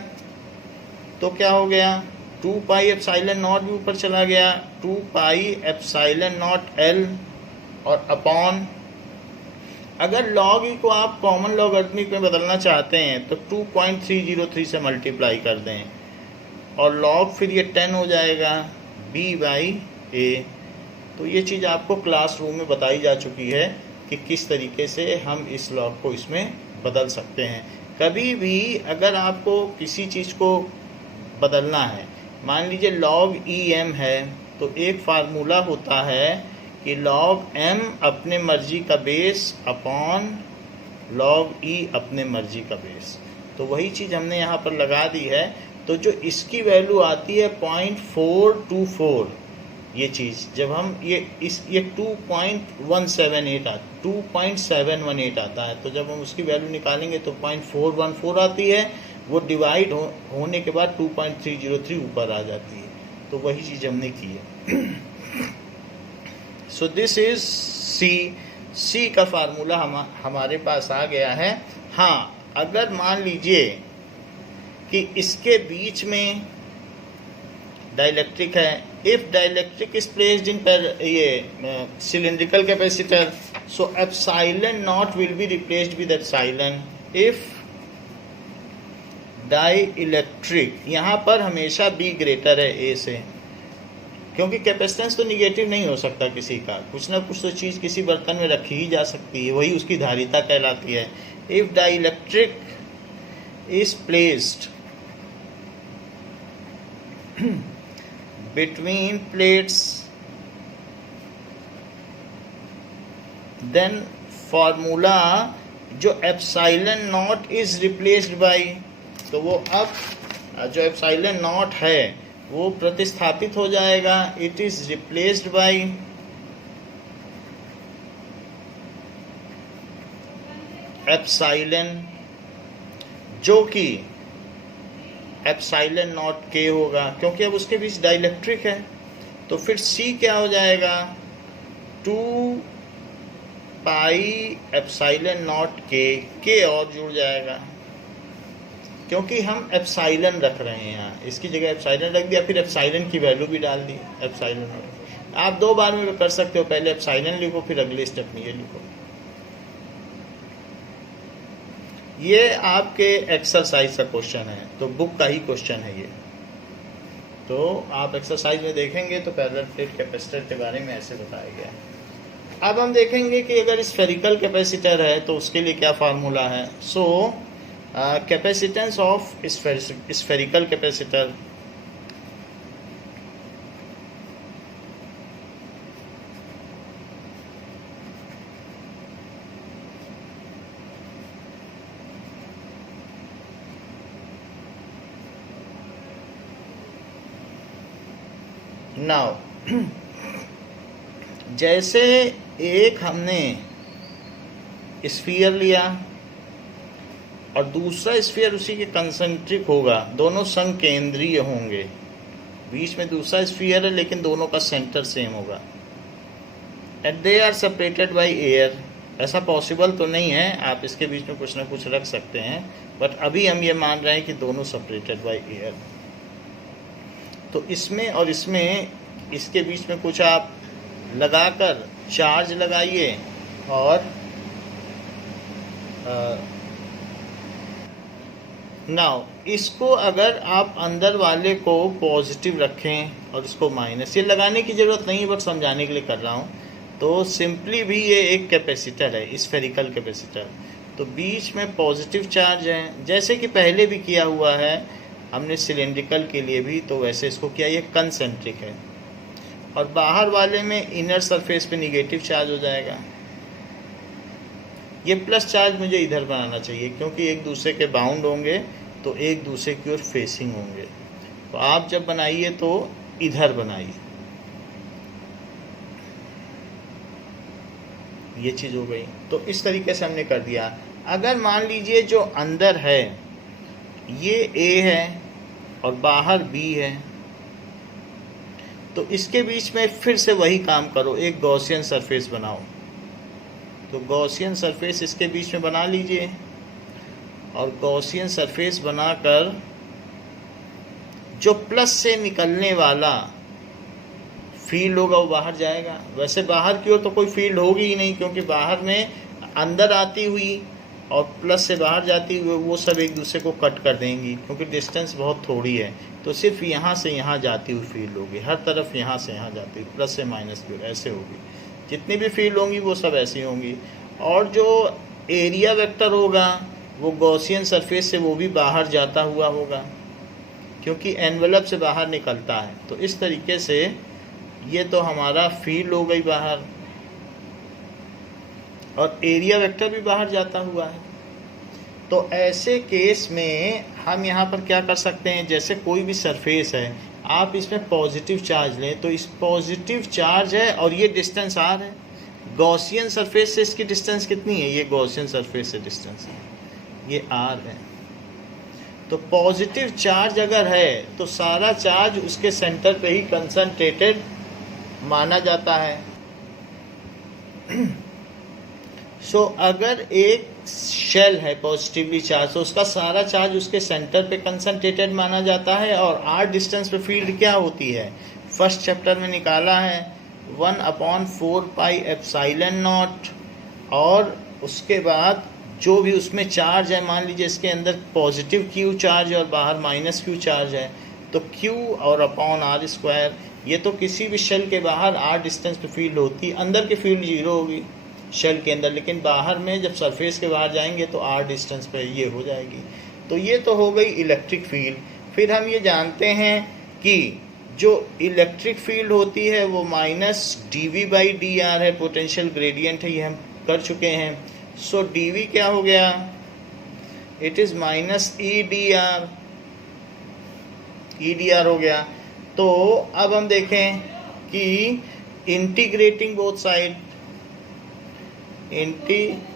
तो क्या हो गया, 2 पाई एप्सिलॉन नॉट भी ऊपर चला गया, 2 पाई एप्सिलॉन नॉट एल और अपॉन, अगर लॉग ई को आप कॉमन लॉगरिथमिक में बदलना चाहते हैं तो 2.303 से मल्टीप्लाई कर दें और लॉग फिर ये 10 हो जाएगा b बाई ए। तो ये चीज़ आपको क्लासरूम में बताई जा चुकी है कि किस तरीके से हम इस लॉग को इसमें बदल सकते हैं। कभी भी अगर आपको किसी चीज़ को बदलना है, मान लीजिए लॉग ई एम है, तो एक फार्मूला होता है कि लॉग m अपने मर्जी का बेस अपॉन लॉग e अपने मर्जी का बेस, तो वही चीज़ हमने यहाँ पर लगा दी है। तो जो इसकी वैल्यू आती है 0.424, ये चीज़ जब हम ये 2.718 आता है, तो जब हम उसकी वैल्यू निकालेंगे तो 0.414 आती है, वो डिवाइड होने के बाद 2.303 ऊपर आ जाती है, तो वही चीज़ हमने की है। सो दिस इज सी का फार्मूला हमारे पास आ गया है। हाँ, अगर मान लीजिए कि इसके बीच में डाइलेक्ट्रिक है, if dielectric is placed in ये cylindrical capacitor, so epsilon not will be replaced with epsilon. If dielectric, यहाँ पर हमेशा बी ग्रेटर है ए से, क्योंकि कैपेसिटेंस तो निगेटिव नहीं हो सकता किसी का, कुछ ना कुछ तो चीज़ किसी बर्तन में रखी ही जा सकती है, वही उसकी धारिता कहलाती है। If dielectric is placed between plates, then formula जो epsilon naught is replaced by, तो वो अब जो एप्सिलॉन नॉट है वो प्रतिस्थापित हो जाएगा, it is replaced by epsilon, जो कि एप्सिलॉन नॉट के होगा, क्योंकि अब उसके बीच डाइलेक्ट्रिक है। तो फिर सी क्या हो जाएगा, 2 पाई एप्सिलॉन नॉट के और जुड़ जाएगा, क्योंकि हम एप्सिलॉन रख रहे हैं यहाँ, इसकी जगह एप्सिलॉन रख दिया, फिर एप्सिलॉन की वैल्यू भी डाल दी एप्सिलॉन। आप 2 बार में कर सकते हो, पहले एप्सिलॉन लिखो फिर अगले स्टेप में ये लिखो। ये आपके एक्सरसाइज का क्वेश्चन है, तो बुक का ही क्वेश्चन है ये, तो आप एक्सरसाइज में देखेंगे तो पैरेलल प्लेट कैपेसिटर के बारे में ऐसे बताया गया है। अब हम देखेंगे कि अगर स्फेरिकल कैपेसिटर है तो उसके लिए क्या फार्मूला है। So capacitance of spherical capacitor, now जैसे एक हमने स्फीयर लिया और दूसरा स्फीयर उसी के कंसेंट्रिक होगा, दोनों संकेंद्रीय होंगे, बीच में दूसरा स्फीयर है लेकिन दोनों का सेंटर सेम होगा, and they are separated by air, ऐसा पॉसिबल तो नहीं है, आप इसके बीच में कुछ ना कुछ रख सकते हैं, बट अभी हम ये मान रहे हैं कि दोनों सेपरेटेड बाय एयर। तो इसमें और इसमें इसके बीच में कुछ आप लगाकर चार्ज लगाइए और नाउ इसको अगर आप अंदर वाले को पॉजिटिव रखें और इसको माइनस, ये लगाने की ज़रूरत नहीं, बट समझाने के लिए कर रहा हूँ। तो सिंपली भी ये एक कैपेसिटर है, स्फेरिकल कैपेसिटर। तो बीच में पॉजिटिव चार्ज है, जैसे कि पहले भी किया हुआ है हमने सिलेंड्रिकल के लिए भी, तो वैसे इसको किया। ये कंसेंट्रिक है और बाहर वाले में इनर सरफेस पे निगेटिव चार्ज हो जाएगा। ये प्लस चार्ज मुझे इधर बनाना चाहिए क्योंकि एक दूसरे के बाउंड होंगे तो एक दूसरे की ओर फेसिंग होंगे। तो आप जब बनाइए तो इधर बनाइए, ये चीज़ हो गई। तो इस तरीके से हमने कर दिया। अगर मान लीजिए जो अंदर है ये A है और बाहर B है, तो इसके बीच में फिर से वही काम करो, एक गॉसियन सरफेस बनाओ। तो गॉसियन सरफेस इसके बीच में बना लीजिए और गॉसियन सरफेस बनाकर जो प्लस से निकलने वाला फील्ड होगा वो बाहर जाएगा। वैसे बाहर की ओर तो कोई फील्ड होगी ही नहीं, क्योंकि बाहर में अंदर आती हुई और प्लस से बाहर जाती हुई वो सब एक दूसरे को कट कर देंगी, क्योंकि डिस्टेंस बहुत थोड़ी है। तो सिर्फ यहाँ से यहाँ जाती हुई फील्ड होगी, हर तरफ यहाँ से यहाँ जाती हुई, प्लस से माइनस की ओर ऐसे होगी। जितनी भी फील्ड होंगी वो सब ऐसी होंगी। और जो एरिया वेक्टर होगा वो गॉसियन सरफेस से वो भी बाहर जाता हुआ होगा, क्योंकि एनवेलप से बाहर निकलता है। तो इस तरीके से ये तो हमारा फील्ड हो गई बाहर, और एरिया वेक्टर भी बाहर जाता हुआ है। तो ऐसे केस में हम यहाँ पर क्या कर सकते हैं, जैसे कोई भी सरफेस है, आप इसमें पॉजिटिव चार्ज लें, तो इस पॉजिटिव चार्ज है और ये डिस्टेंस r है। गॉसियन सरफेस से इसकी डिस्टेंस कितनी है, ये गॉसियन सरफेस से डिस्टेंस है, ये r है। तो पॉजिटिव चार्ज अगर है तो सारा चार्ज उसके सेंटर पे ही कंसंट्रेटेड माना जाता है। सो अगर एक शेल है पॉजिटिवली चार्ज, तो उसका सारा चार्ज उसके सेंटर पे कंसंट्रेटेड माना जाता है। और r डिस्टेंस पे फील्ड क्या होती है, फर्स्ट चैप्टर में निकाला है 1/4 पाई एप्सिलॉन नॉट। और उसके बाद जो भी उसमें चार्ज है, मान लीजिए इसके अंदर पॉजिटिव Q चार्ज है और बाहर माइनस Q चार्ज है, तो Q और अपॉन r स्क्वायर। ये तो किसी भी शेल के बाहर r डिस्टेंस पे फील्ड होती है, अंदर की फील्ड 0 होगी शेल के अंदर, लेकिन बाहर में जब सरफेस के बाहर जाएंगे तो r डिस्टेंस पे ये हो जाएगी। तो ये तो हो गई इलेक्ट्रिक फील्ड। फिर हम ये जानते हैं कि जो इलेक्ट्रिक फील्ड होती है वो -dV/dr है, पोटेंशियल ग्रेडियंट है, ये हम कर चुके हैं। सो dV क्या हो गया, इट इज़ -EdR हो गया। तो अब हम देखें कि integrating both side, integrating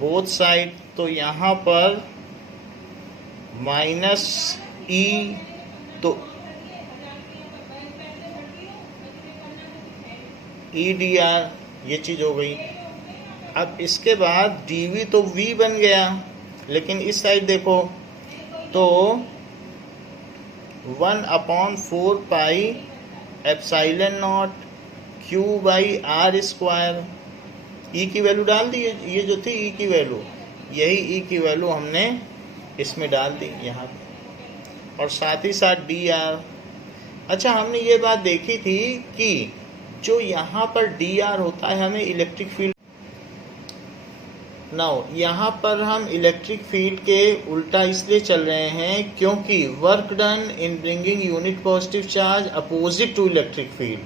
both side, तो यहाँ पर -E, तो EdR ये चीज़ हो गई। अब इसके बाद dV तो V बन गया, लेकिन इस साइड देखो तो 1/4 पाई epsilon not Q/r square. E की वैल्यू डाल दी, ये जो थी E की वैल्यू, यही E की वैल्यू हमने इसमें डाल दी यहाँ पे, और साथ ही साथ dr। अच्छा, हमने ये बात देखी थी कि जो यहाँ पर dr होता है हमें इलेक्ट्रिक फील्ड, नाउ यहाँ पर हम इलेक्ट्रिक फील्ड के उल्टा इसलिए चल रहे हैं क्योंकि work done in bringing unit positive charge opposite to electric field,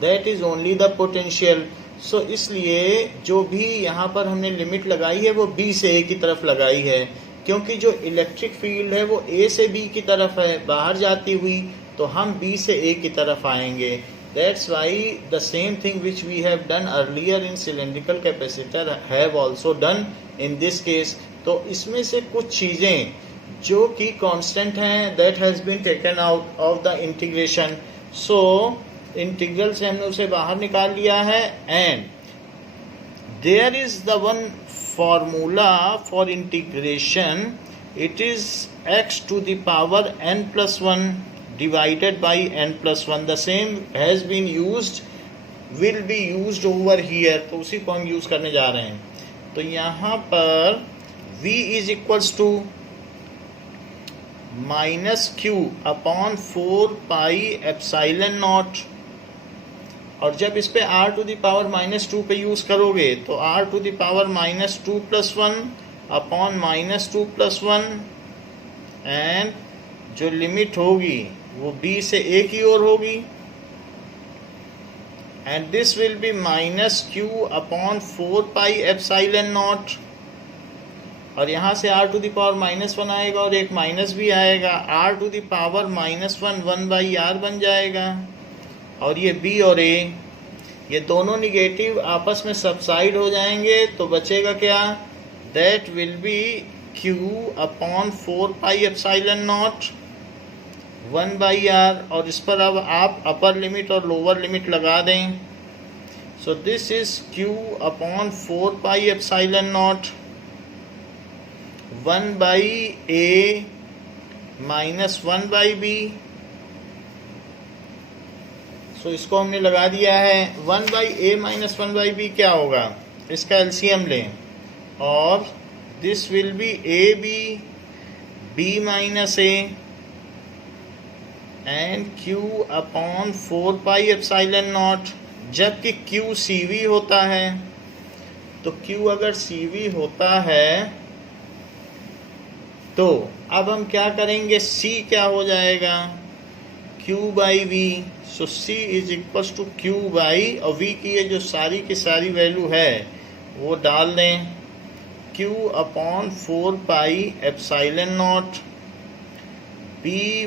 that is only the potential. So इसलिए जो भी यहाँ पर हमने लिमिट लगाई है वो B से A की तरफ लगाई है, क्योंकि जो इलेक्ट्रिक फील्ड है वो A से B की तरफ है बाहर जाती हुई, तो हम B से A की तरफ आएंगे। That's why the same thing which we have done earlier in cylindrical capacitor have also done in this case। तो इसमें से कुछ चीज़ें जो कि कांस्टेंट हैं that has been taken out of the integration। So integral से हमने उसे बाहर निकाल लिया है and there is the one formula for integration, it is x to the power n plus 1 divided by n plus 1. the same has been used, will be used over here. तो उसी को हम यूज करने जा रहे हैं. तो यहाँ पर v is equals to minus Q upon 4 pi epsilon naught. और जब इस पे r टू द पावर -2 पे यूज करोगे तो r to the power -2 + 1 upon -2 + 1 and जो लिमिट होगी वो b से a की ओर होगी and this will be -q upon 4 pi epsilon naught. और यहाँ से r टू द पावर -1 आएगा और एक माइनस भी आएगा, r to the power -1 1/r बन जाएगा. और ये b और a ये दोनों निगेटिव आपस में सबसाइड हो जाएंगे तो बचेगा क्या, that will be q upon 4 pi epsilon not 1/r. और इस पर अब आप अपर लिमिट और लोअर लिमिट लगा दें. So this is q upon 4 pi epsilon not 1/a minus 1/b. सो इसको हमने लगा दिया है. 1/a माइनस 1/b क्या होगा, इसका एलसीएम लें और this will B b minus a and q upon 4 pi epsilon not. जबकि q cv होता है तो q अगर cv होता है तो अब हम क्या करेंगे, c क्या हो जाएगा, q/v. So c is equals to q/, और v की ये जो सारी की सारी वैल्यू है वो डाल दें, q upon 4 pi epsilon not b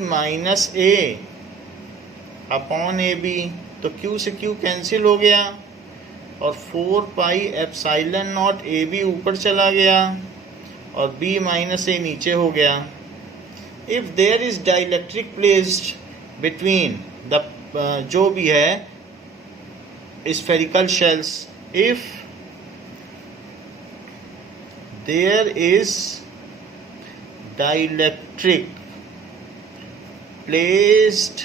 minus a upon ab. तो q से q कैंसिल हो गया और 4 पाई एप्साइलन नॉट ab ऊपर चला गया और b माइनस a नीचे हो गया. If there is dielectric placed between the जो भी है spherical shells, if there is dielectric placed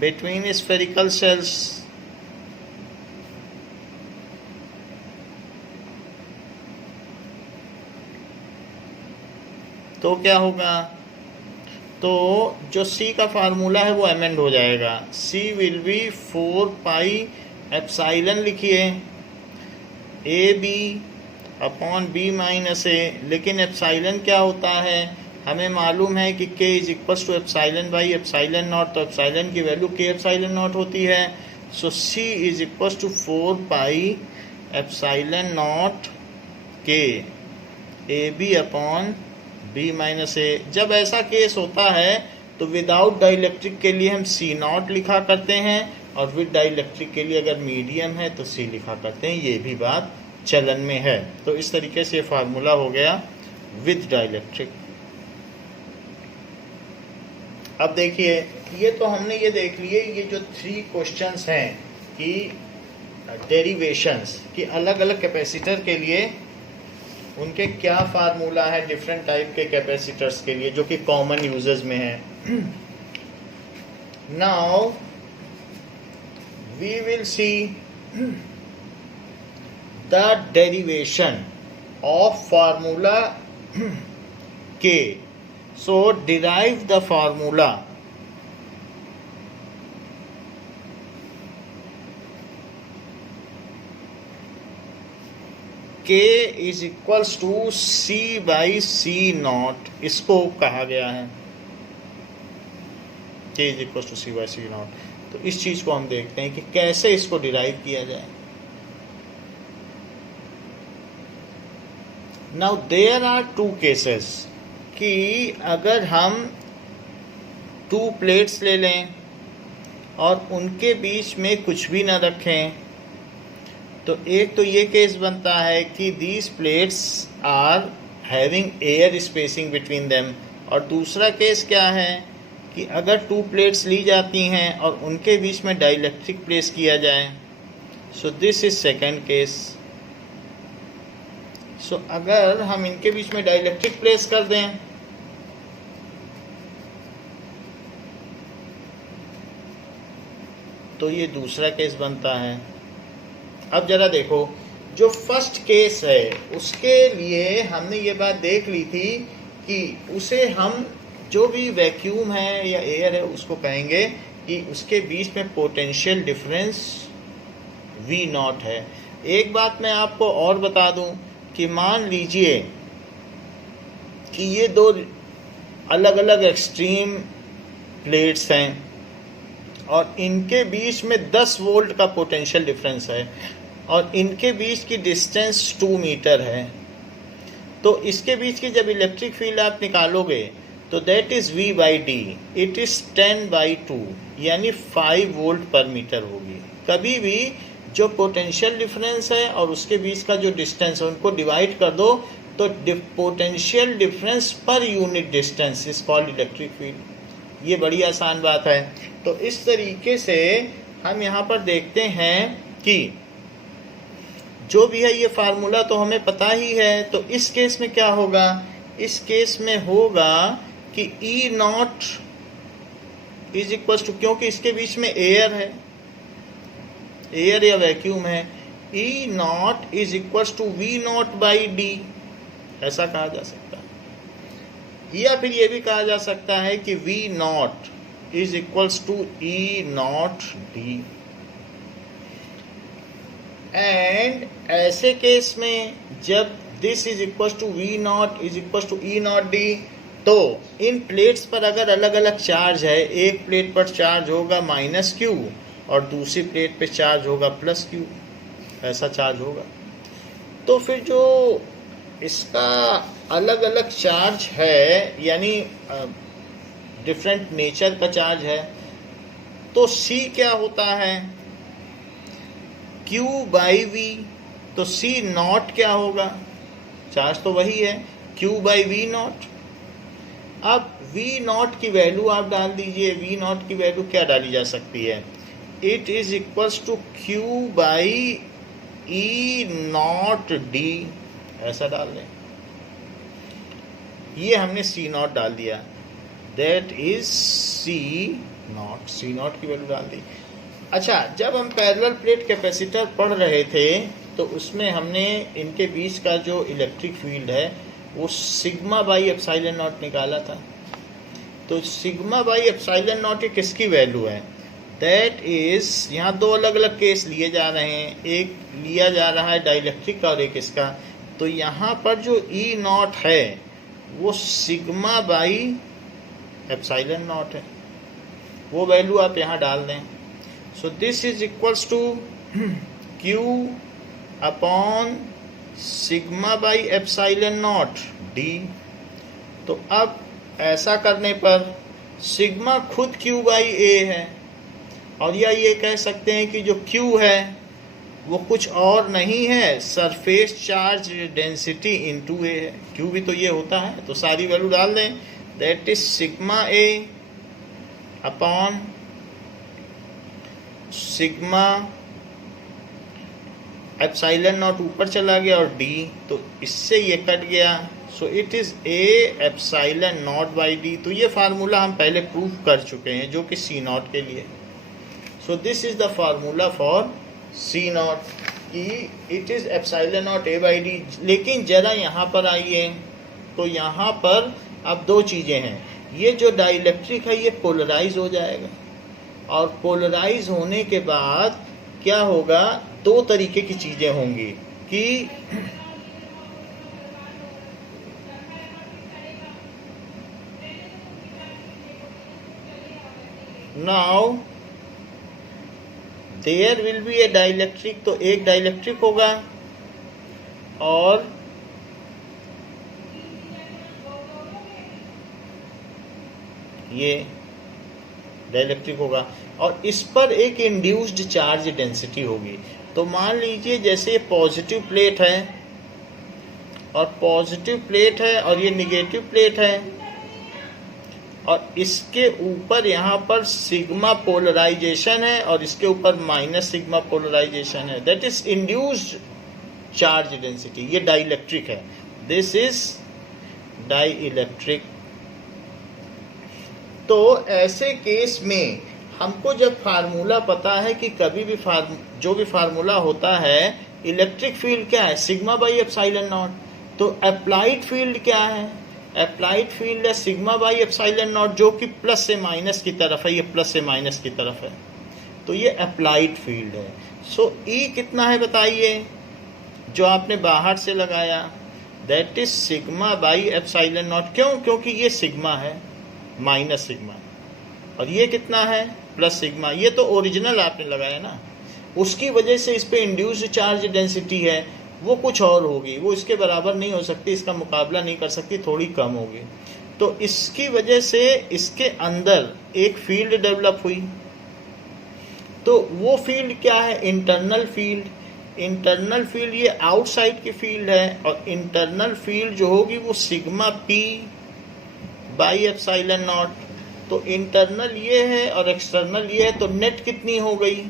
between spherical shells, तो क्या होगा, तो जो C का फार्मूला है वो अमेंड हो जाएगा. C will be 4 pi epsilon लिखिए AB upon B minus A. लेकिन एप्साइलन क्या होता है, हमें मालूम है कि K is equals to epsilon by epsilon naught. तो एप्साइलन की वैल्यू K एप्साइलन नॉट होती है. So C is equals to 4 pi epsilon naught K AB upon b minus a. जब ऐसा केस होता है तो विदाउट डाइलेक्ट्रिक के लिए हम C0 लिखा करते हैं और विद डाइलेक्ट्रिक के लिए अगर मीडियम है तो C लिखा करते हैं. ये भी बात चलन में है. तो इस तरीके से फार्मूला हो गया विद डाइलेक्ट्रिक. अब देखिए, ये तो हमने ये देख लिए ये जो 3 क्वेश्चंस हैं कि डेरिवेशंस कि अलग अलग कैपेसिटर के लिए उनके क्या फार्मूला है डिफरेंट टाइप के कैपेसिटर्स के लिए जो कि कॉमन यूजर्स में है. Now we will see the derivation of formula K. So derive the formula K is equals to C/C0. इसको कहा गया है K is equals to C/C0. तो इस चीज को हम देखते हैं कि कैसे इसको डिराइव किया जाए. नाउ देयर आर 2 केसेस कि अगर हम 2 प्लेट्स ले लें और उनके बीच में कुछ भी न रखें. तो एक तो ये केस बनता है कि these plates are having air spacing between them. और दूसरा केस क्या है कि अगर 2 प्लेट्स ली जाती हैं और उनके बीच में डाइलेक्ट्रिक प्लेस किया जाए, so this is second case. So अगर हम इनके बीच में डाइलेक्ट्रिक प्लेस कर दें तो ये दूसरा केस बनता है। अब जरा देखो, जो फर्स्ट केस है उसके लिए हमने ये बात देख ली थी कि उसे हम जो भी वैक्यूम है या एयर है उसको कहेंगे कि उसके बीच में पोटेंशियल डिफरेंस V0 है। एक बात मैं आपको और बता दूं कि मान लीजिए कि ये दो अलग अलग एक्सट्रीम प्लेट्स हैं और इनके बीच में 10 वोल्ट का पोटेंशियल डिफरेंस है और इनके बीच की डिस्टेंस 2 मीटर है। तो इसके बीच की जब इलेक्ट्रिक फील्ड आप निकालोगे तो that is V/D, it is 10/2 यानी 5 वोल्ट पर मीटर होगी। कभी भी जो पोटेंशियल डिफरेंस है और उसके बीच का जो डिस्टेंस है उनको डिवाइड कर दो तो potential difference per unit distance is called electric field. ये बड़ी आसान बात है। तो इस तरीके से हम यहाँ पर देखते हैं कि जो भी है ये फार्मूला तो हमें पता ही है। तो इस केस में क्या होगा, इस केस में होगा कि E0 इज इक्वल टू, क्योंकि इसके बीच में एयर है, एयर या वैक्यूम है, E0 is equal to V0/D, ऐसा कहा जा सकता है। या फिर ये भी कहा जा सकता है कि V0 is equals to E0D। And ऐसे केस में जब this is equal to V0 is equal to E0D, तो इन प्लेट्स पर अगर अलग अलग चार्ज है, एक प्लेट पर चार्ज होगा -Q और दूसरी प्लेट पे चार्ज होगा +Q, ऐसा चार्ज होगा। तो फिर जो इसका अलग अलग चार्ज है यानी डिफरेंट नेचर का चार्ज है, तो C क्या होता है, Q/V। तो C0 क्या होगा, चार्ज तो वही है, Q/V0। अब V0 की वैल्यू आप डाल दीजिए। V0 की वैल्यू क्या डाली जा सकती है, it is equals to Q/E0D, ऐसा डाल दें। ये हमने C0 डाल दिया, दैट इज C0 की वैल्यू डाल दी। अच्छा, जब हम पैरेलल प्लेट कैपेसिटर पढ़ रहे थे तो उसमें हमने इनके बीच का जो इलेक्ट्रिक फील्ड है वो σ/ε0 निकाला था। तो σ/ε0 ये किसकी वैल्यू है, दैट इज, यहाँ दो अलग अलग केस लिए जा रहे हैं, एक लिया जा रहा है डाइलेक्ट्रिक का और एक इसका। तो यहाँ पर जो E0 है वो σ/ε0 है, वो वैल्यू आप यहाँ डाल दें। So this is equals to Q upon σ/ε0D। तो अब ऐसा करने पर सिग्मा खुद Q/A है, और या ये कह सकते हैं कि जो Q है वो कुछ और नहीं है, surface charge density into A है। Q भी तो ये होता है, तो सारी वैल्यू डाल दें, दैट इज σA अपॉन σ/ε0 ऊपर चला गया और D, तो इससे ये कट गया। So it is A/ε0/D। तो ये फार्मूला हम पहले प्रूव कर चुके हैं जो कि C0 के लिए। सो this is the formula for C0 कि इट इज ε0A/D। लेकिन जरा यहाँ पर आइए, तो यहाँ पर अब दो चीज़ें हैं। ये जो डाइलेक्ट्रिक है ये पोलराइज हो जाएगा, और पोलराइज होने के बाद क्या होगा, दो तरीके की चीज़ें होंगी कि now there will be a dielectric. तो एक डाइलेक्ट्रिक होगा और ये डाइलेक्ट्रिक होगा, और इस पर एक इंड्यूस्ड चार्ज डेंसिटी होगी। तो मान लीजिए जैसे ये पॉजिटिव प्लेट है और पॉजिटिव प्लेट है और ये निगेटिव प्लेट है, और इसके ऊपर यहाँ पर सिग्मा पोलराइजेशन है और इसके ऊपर माइनस सिग्मा पोलराइजेशन है, that is induced charge density. ये डाइइलेक्ट्रिक है, दिस इज डाइइलेक्ट्रिक। तो ऐसे केस में हमको जब फार्मूला पता है कि कभी भी जो भी फार्मूला होता है, इलेक्ट्रिक फील्ड क्या है, सिग्मा बाई एप्सिलॉन नॉट। तो अप्लाइड फील्ड क्या है, अप्लाइड फील्ड है सिग्मा बाई एप्सिलॉन नॉट, जो कि प्लस से माइनस की तरफ है, ये प्लस से माइनस की तरफ है, तो ये अप्लाइड फील्ड है। सो ई कितना है बताइए, जो आपने बाहर से लगाया, that is sigma by epsilon not. क्यों, क्योंकि ये सिग्मा है माइनस सिग्मा, और ये कितना है प्लस सिग्मा। ये तो ओरिजिनल आपने लगाया ना, उसकी वजह से इस पे इंड्यूस्ड चार्ज डेंसिटी है, वो कुछ और होगी, वो इसके बराबर नहीं हो सकती, इसका मुकाबला नहीं कर सकती, थोड़ी कम होगी। तो इसकी वजह से इसके अंदर एक फील्ड डेवलप हुई। तो वो फील्ड क्या है, इंटरनल फील्ड। इंटरनल फील्ड ये आउटसाइड की फील्ड है, और इंटरनल फील्ड जो होगी वो sigma P by epsilon not. तो इंटरनल ये है और एक्सटर्नल ये है, तो नेट कितनी हो गई,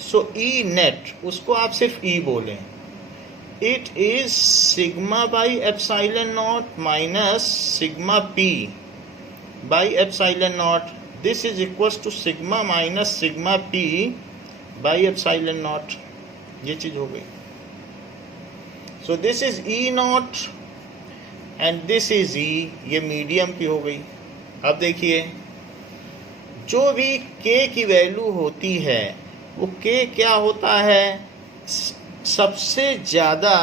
सो ई नेट, उसको आप सिर्फ ई बोलें, it is sigma by epsilon not minus sigma P by epsilon not, this is equals to sigma minus sigma P by epsilon not. ये चीज हो गई। So this is E not and this is E, ये medium की हो गई। अब देखिए, जो भी k की वैल्यू होती है, वो k क्या होता है, सबसे ज़्यादा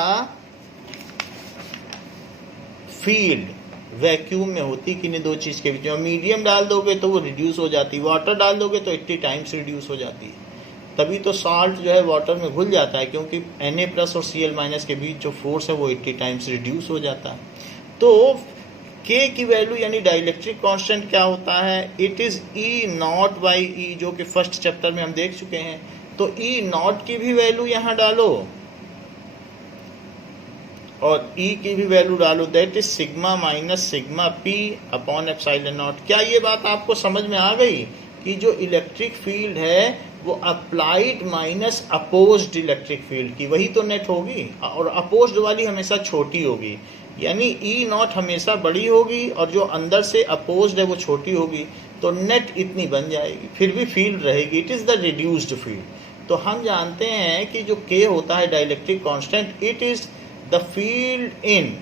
फील्ड वैक्यूम में होती किन्हीं दो चीज़ के बीच में। मीडियम डाल दोगे तो वो रिड्यूस हो जाती, वाटर डाल दोगे तो 80 टाइम्स रिड्यूस हो जाती। तभी तो साल्ट जो है वाटर में घुल जाता है, क्योंकि Na+ और Cl- के बीच जो फोर्स है वो 80 टाइम्स रिड्यूस हो जाता है। तो k की वैल्यू यानी डाइइलेक्ट्रिक कांस्टेंट क्या होता है, it is E not by E, जो कि फर्स्ट चैप्टर में हम देख चुके हैं। तो ई नॉट की भी वैल्यू यहाँ डालो और ई की भी वैल्यू डालो, that is sigma minus sigma P upon epsilon not. क्या ये बात आपको समझ में आ गई कि जो इलेक्ट्रिक फील्ड है वो applied minus opposed electric field की, वही तो नेट होगी, और अपोज्ड वाली हमेशा छोटी होगी, यानी ई नॉट हमेशा बड़ी होगी और जो अंदर से अपोज्ड है वो छोटी होगी, तो नेट इतनी बन जाएगी, फिर भी फील्ड रहेगी, it is the reduced field. तो हम जानते हैं कि जो के होता है dielectric constant, it is the field in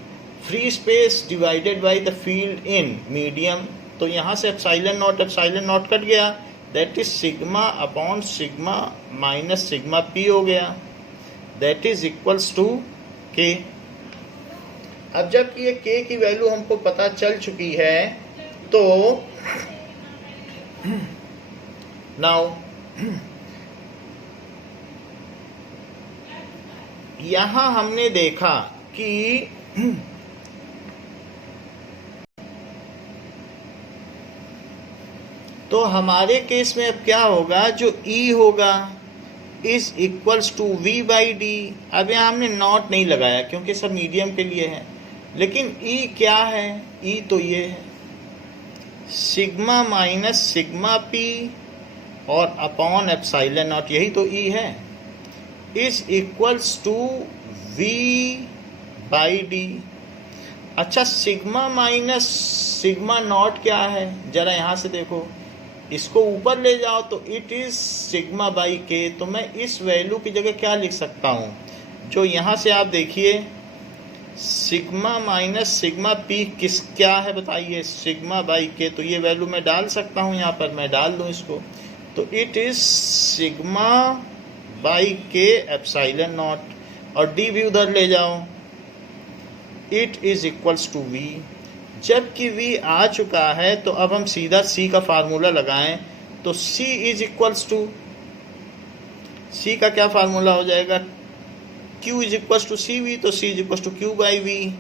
free space divided by the field in medium. तो यहाँ से एप्सिलॉन नॉट कट गया, that is sigma upon sigma minus sigma P हो गया, दैट इज इक्वल्स टू के। अब जब ये k की वैल्यू हमको पता चल चुकी है, तो नाउ यहां हमने देखा कि तो हमारे केस में अब क्या होगा, जो E होगा is equals to V by D. अब यहाँ हमने नॉट नहीं लगाया क्योंकि सब मीडियम के लिए है, लेकिन E क्या है, E तो ये है सिग्मा माइनस सिग्मा पी और अपॉन एप्सिलॉन नॉट, यही तो E है, is equals to V by D. अच्छा, सिग्मा माइनस सिग्मा नॉट क्या है, जरा यहाँ से देखो, इसको ऊपर ले जाओ तो इट इज सिग्मा बाई के। तो मैं इस वैल्यू की जगह क्या लिख सकता हूँ, जो यहाँ से आप देखिए सिग्मा माइनस सिग्मा पी किस क्या है बताइए, सिग्मा बाई के। तो ये वैल्यू मैं डाल सकता हूँ, यहाँ पर मैं डाल दूँ इसको, तो it is sigma by K epsilon not, और डी भी उधर ले जाओ, it is equals to V. जबकि v आ चुका है तो अब हम सीधा c का फार्मूला लगाएं, तो c is equals to, c का क्या फार्मूला हो जाएगा, q is equals to C V, तो c is equals to q by V.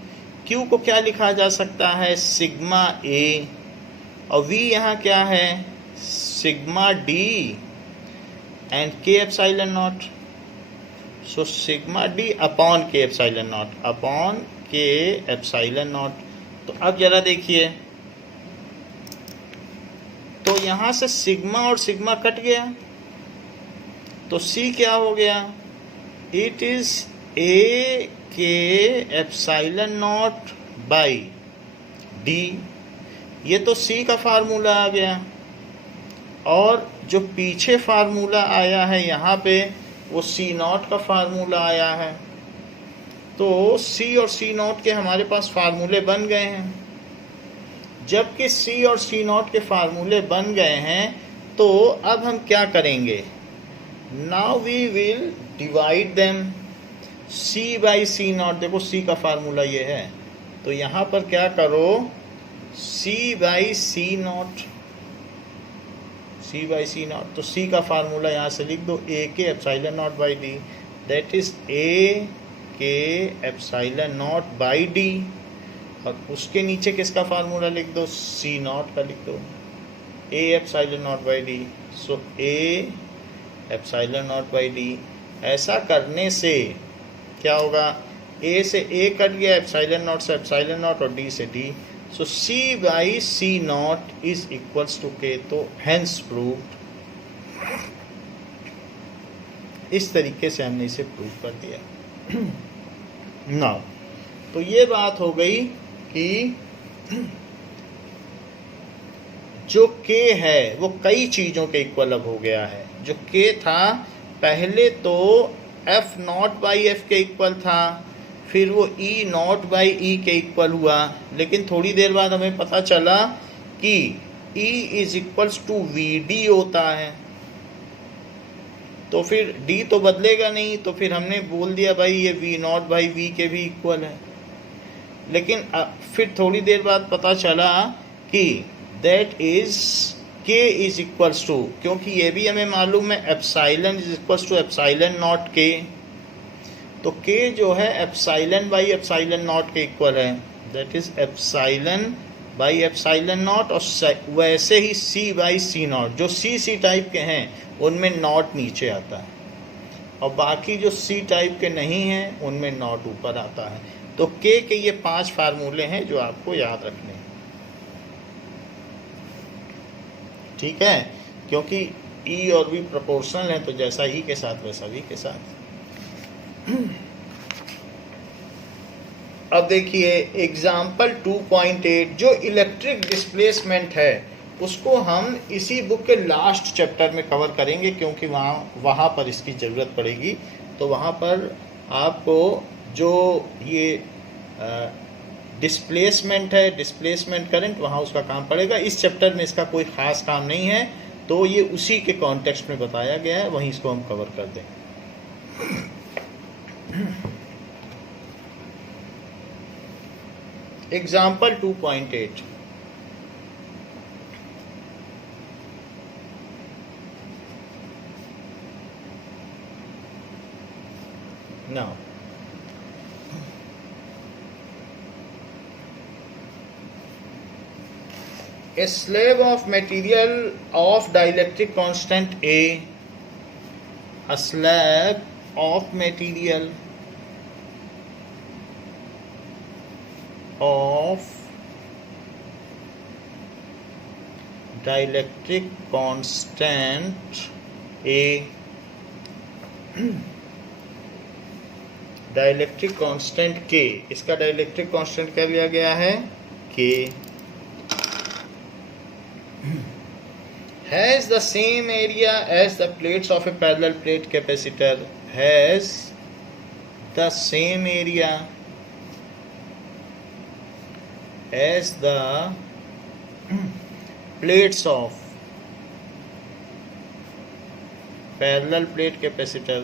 q को क्या लिखा जा सकता है, सिग्मा a, और v यहाँ क्या है, sigma d and k epsilon not. So sigma d upon k epsilon not, upon k epsilon not. तो अब जरा देखिए, तो यहाँ से सिग्मा और सिग्मा कट गया, तो सी क्या हो गया, इट इज ए के एप्सिलॉन नॉट बाई डी। ये तो सी का फार्मूला आ गया, और जो पीछे फार्मूला आया है यहाँ पे वो सी नॉट का फार्मूला आया है। तो सी और सी नॉट के हमारे पास फार्मूले बन गए हैं। जबकि सी और सी नॉट के फार्मूले बन गए हैं, तो अब हम क्या करेंगे, now we will divide them, C by C naught. देखो सी का फार्मूला ये है, तो यहाँ पर क्या करो, C by C not, C by C not. तो सी का फार्मूला यहाँ से लिख दो, ए के epsilon naught by D, that is a के एप्सिलॉन नॉट बाई डी। और उसके नीचे किसका फार्मूला लिख दो, सी नॉट का लिख दो, A epsilon naught by D. So A epsilon naught by D. ऐसा करने से क्या होगा, ए से ए कट गया, एप्सिलॉन नॉट से एप्सिलॉन नॉट और डी से D. So C by C naught is equals to K. तो हेंस प्रूव्ड। इस तरीके से हमने इसे प्रूव कर दिया। नाउ तो ये बात हो गई कि जो k है वो कई चीज़ों के इक्वल अब हो गया है। जो k था पहले तो f नॉट बाई एफ के इक्वल था, फिर वो e नॉट बाई ई के इक्वल हुआ, लेकिन थोड़ी देर बाद हमें पता चला कि e is equals to V D होता है। तो फिर d तो बदलेगा नहीं, तो फिर हमने बोल दिया भाई ये वी नॉट बाई वी के भी इक्वल है। लेकिन फिर थोड़ी देर बाद पता चला कि that is k is equals to, क्योंकि ये भी हमें मालूम है epsilon is equals to epsilon naught k। तो k जो है एप्सिलॉन बाई एप्सिलॉन नॉट के इक्वल है, that is epsilon by epsilon not. और वैसे ही c बाई सी नॉट, जो सी टाइप के हैं उनमें नॉट नीचे आता है, और बाकी जो सी टाइप के नहीं हैं उनमें नॉट ऊपर आता है। तो k के ये 5 फार्मूले हैं जो आपको याद रखने हैं, ठीक है, क्योंकि e और v प्रोपोर्शनल है, तो जैसा e के साथ वैसा v के साथ। अब देखिए एग्जाम्पल 2.8, जो इलेक्ट्रिक डिस्प्लेसमेंट है उसको हम इसी बुक के लास्ट चैप्टर में कवर करेंगे, क्योंकि वहाँ पर इसकी ज़रूरत पड़ेगी। तो वहाँ पर आपको जो ये डिस्प्लेसमेंट है, डिस्प्लेसमेंट करंट, वहाँ उसका काम पड़ेगा। इस चैप्टर में इसका कोई ख़ास काम नहीं है, तो ये उसी के कॉन्टेक्स्ट में बताया गया है, वहीं इसको हम कवर कर दें। Example 2.8, now a slab of material of dielectric constant A, a slab of material of dielectric constant A, dielectric constant K, इसका डाइलेक्ट्रिक कांस्टेंट क्या लिया गया है, K, has the same area as the plates of a parallel plate capacitor, has the same area as the plates of parallel plate capacitor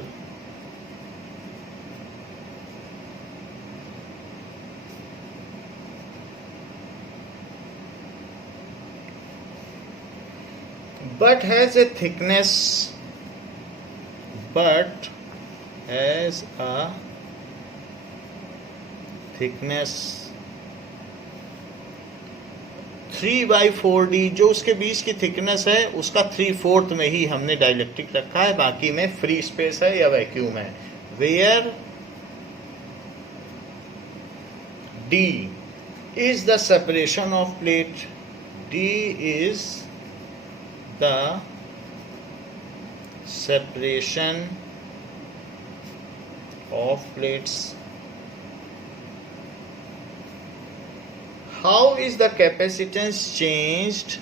but has a thickness, but has a thickness 3/4D, जो उसके बीच की thickness है उसका 3/4 में ही हमने dielectric रखा है, बाकी में फ्री स्पेस है या वैक्यूम है। Where D is the separation of plate, D is the separation of plates. How is the capacitance changed?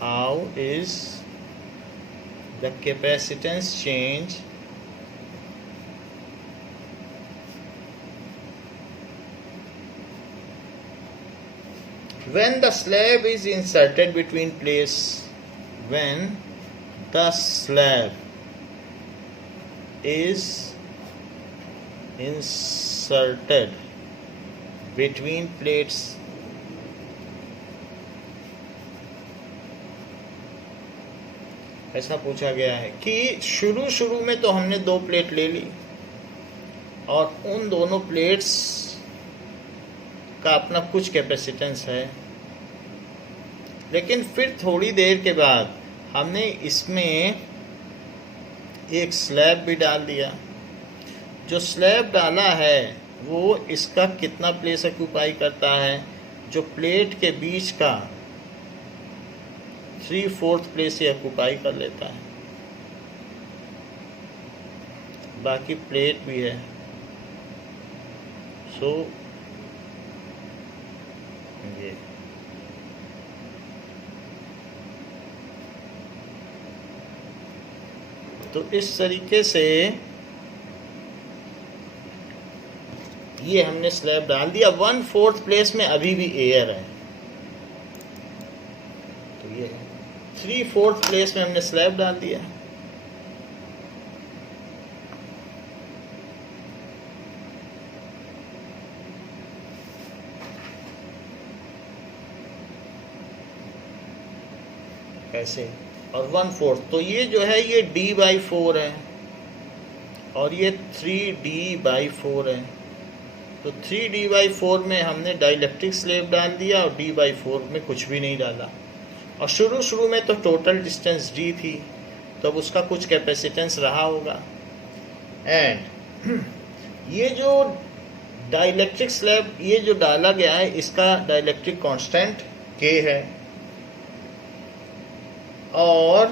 How is the capacitance changed when the slab is inserted between plates? When the slab is inserted between plates, ऐसा पूछा गया है कि शुरू में तो हमने 2 plate ले ली और उन दोनों प्लेट्स का अपना कुछ कैपेसिटेंस है, लेकिन फिर थोड़ी देर के बाद हमने इसमें एक स्लैब भी डाल दिया। जो स्लैब डाला है वो इसका कितना प्लेस ऑक्यूपाई करता है? जो प्लेट के बीच का 3/4 प्लेस ही ऑक्यूपाई कर लेता है, बाकी प्लेट भी है। सो ये तो इस तरीके से ये हमने स्लैब डाल दिया। 1/4 प्लेस में अभी भी एयर है, तो ये 3/4 प्लेस में हमने स्लैब डाल दिया। ऐसे और 1/4, तो ये जो है ये D/4 है और ये 3D/4 है। तो 3D/4 में हमने डाइलेक्ट्रिक स्लैब डाल दिया और D/4 में कुछ भी नहीं डाला। और शुरू में तो टोटल डिस्टेंस D थी, तब उसका कुछ कैपेसिटेंस रहा होगा। एंड ये जो डाइलेक्ट्रिक स्लैब ये जो डाला गया है इसका डाइलेक्ट्रिक कांस्टेंट K है और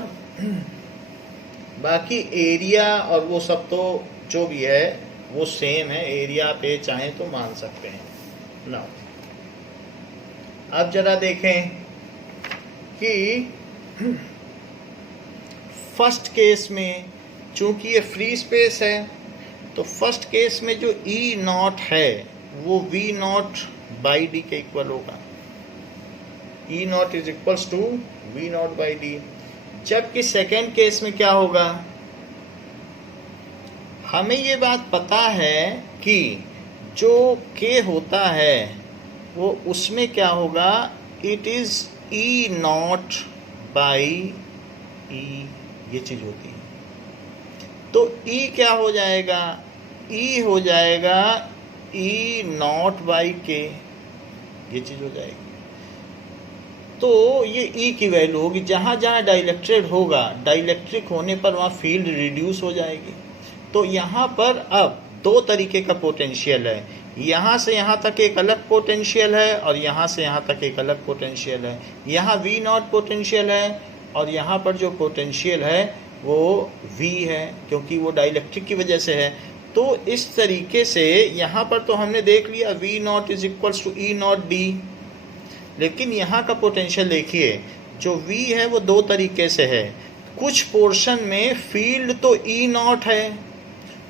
बाकी एरिया और वो सब तो जो भी है वो सेम है। एरिया पे चाहें तो मान सकते हैं ना। अब जरा देखें कि फर्स्ट केस में चूंकि ये फ्री स्पेस है तो फर्स्ट केस में जो E0 है वो V0/D के इक्वल होगा। E0 is equals to V0/D। जबकि सेकेंड केस में क्या होगा? हमें ये बात पता है कि जो K होता है वो उसमें क्या होगा? इट इज E0/E, ये चीज होती है। तो E क्या हो जाएगा? E हो जाएगा E0/K, ये चीज हो जाएगी। तो ये E की वैल्यू होगी। जहाँ जहाँ डाइलेक्ट्रिक होगा, डाइलेक्ट्रिक होने पर वहाँ फील्ड रिड्यूस हो जाएगी। तो यहाँ पर अब 2 तरीके का पोटेंशियल है। यहाँ से यहाँ तक एक अलग पोटेंशियल है और यहाँ से यहाँ तक एक अलग पोटेंशियल है। यहाँ V0 पोटेंशियल है और यहाँ पर जो पोटेंशियल है वो V है, क्योंकि वो डाइलेक्ट्रिक की वजह से है। तो इस तरीके से यहाँ पर तो हमने देख लिया V0 is equals to E0D। लेकिन यहाँ का पोटेंशियल देखिए, जो V है वो 2 तरीके से है। कुछ पोर्शन में फील्ड तो E0 है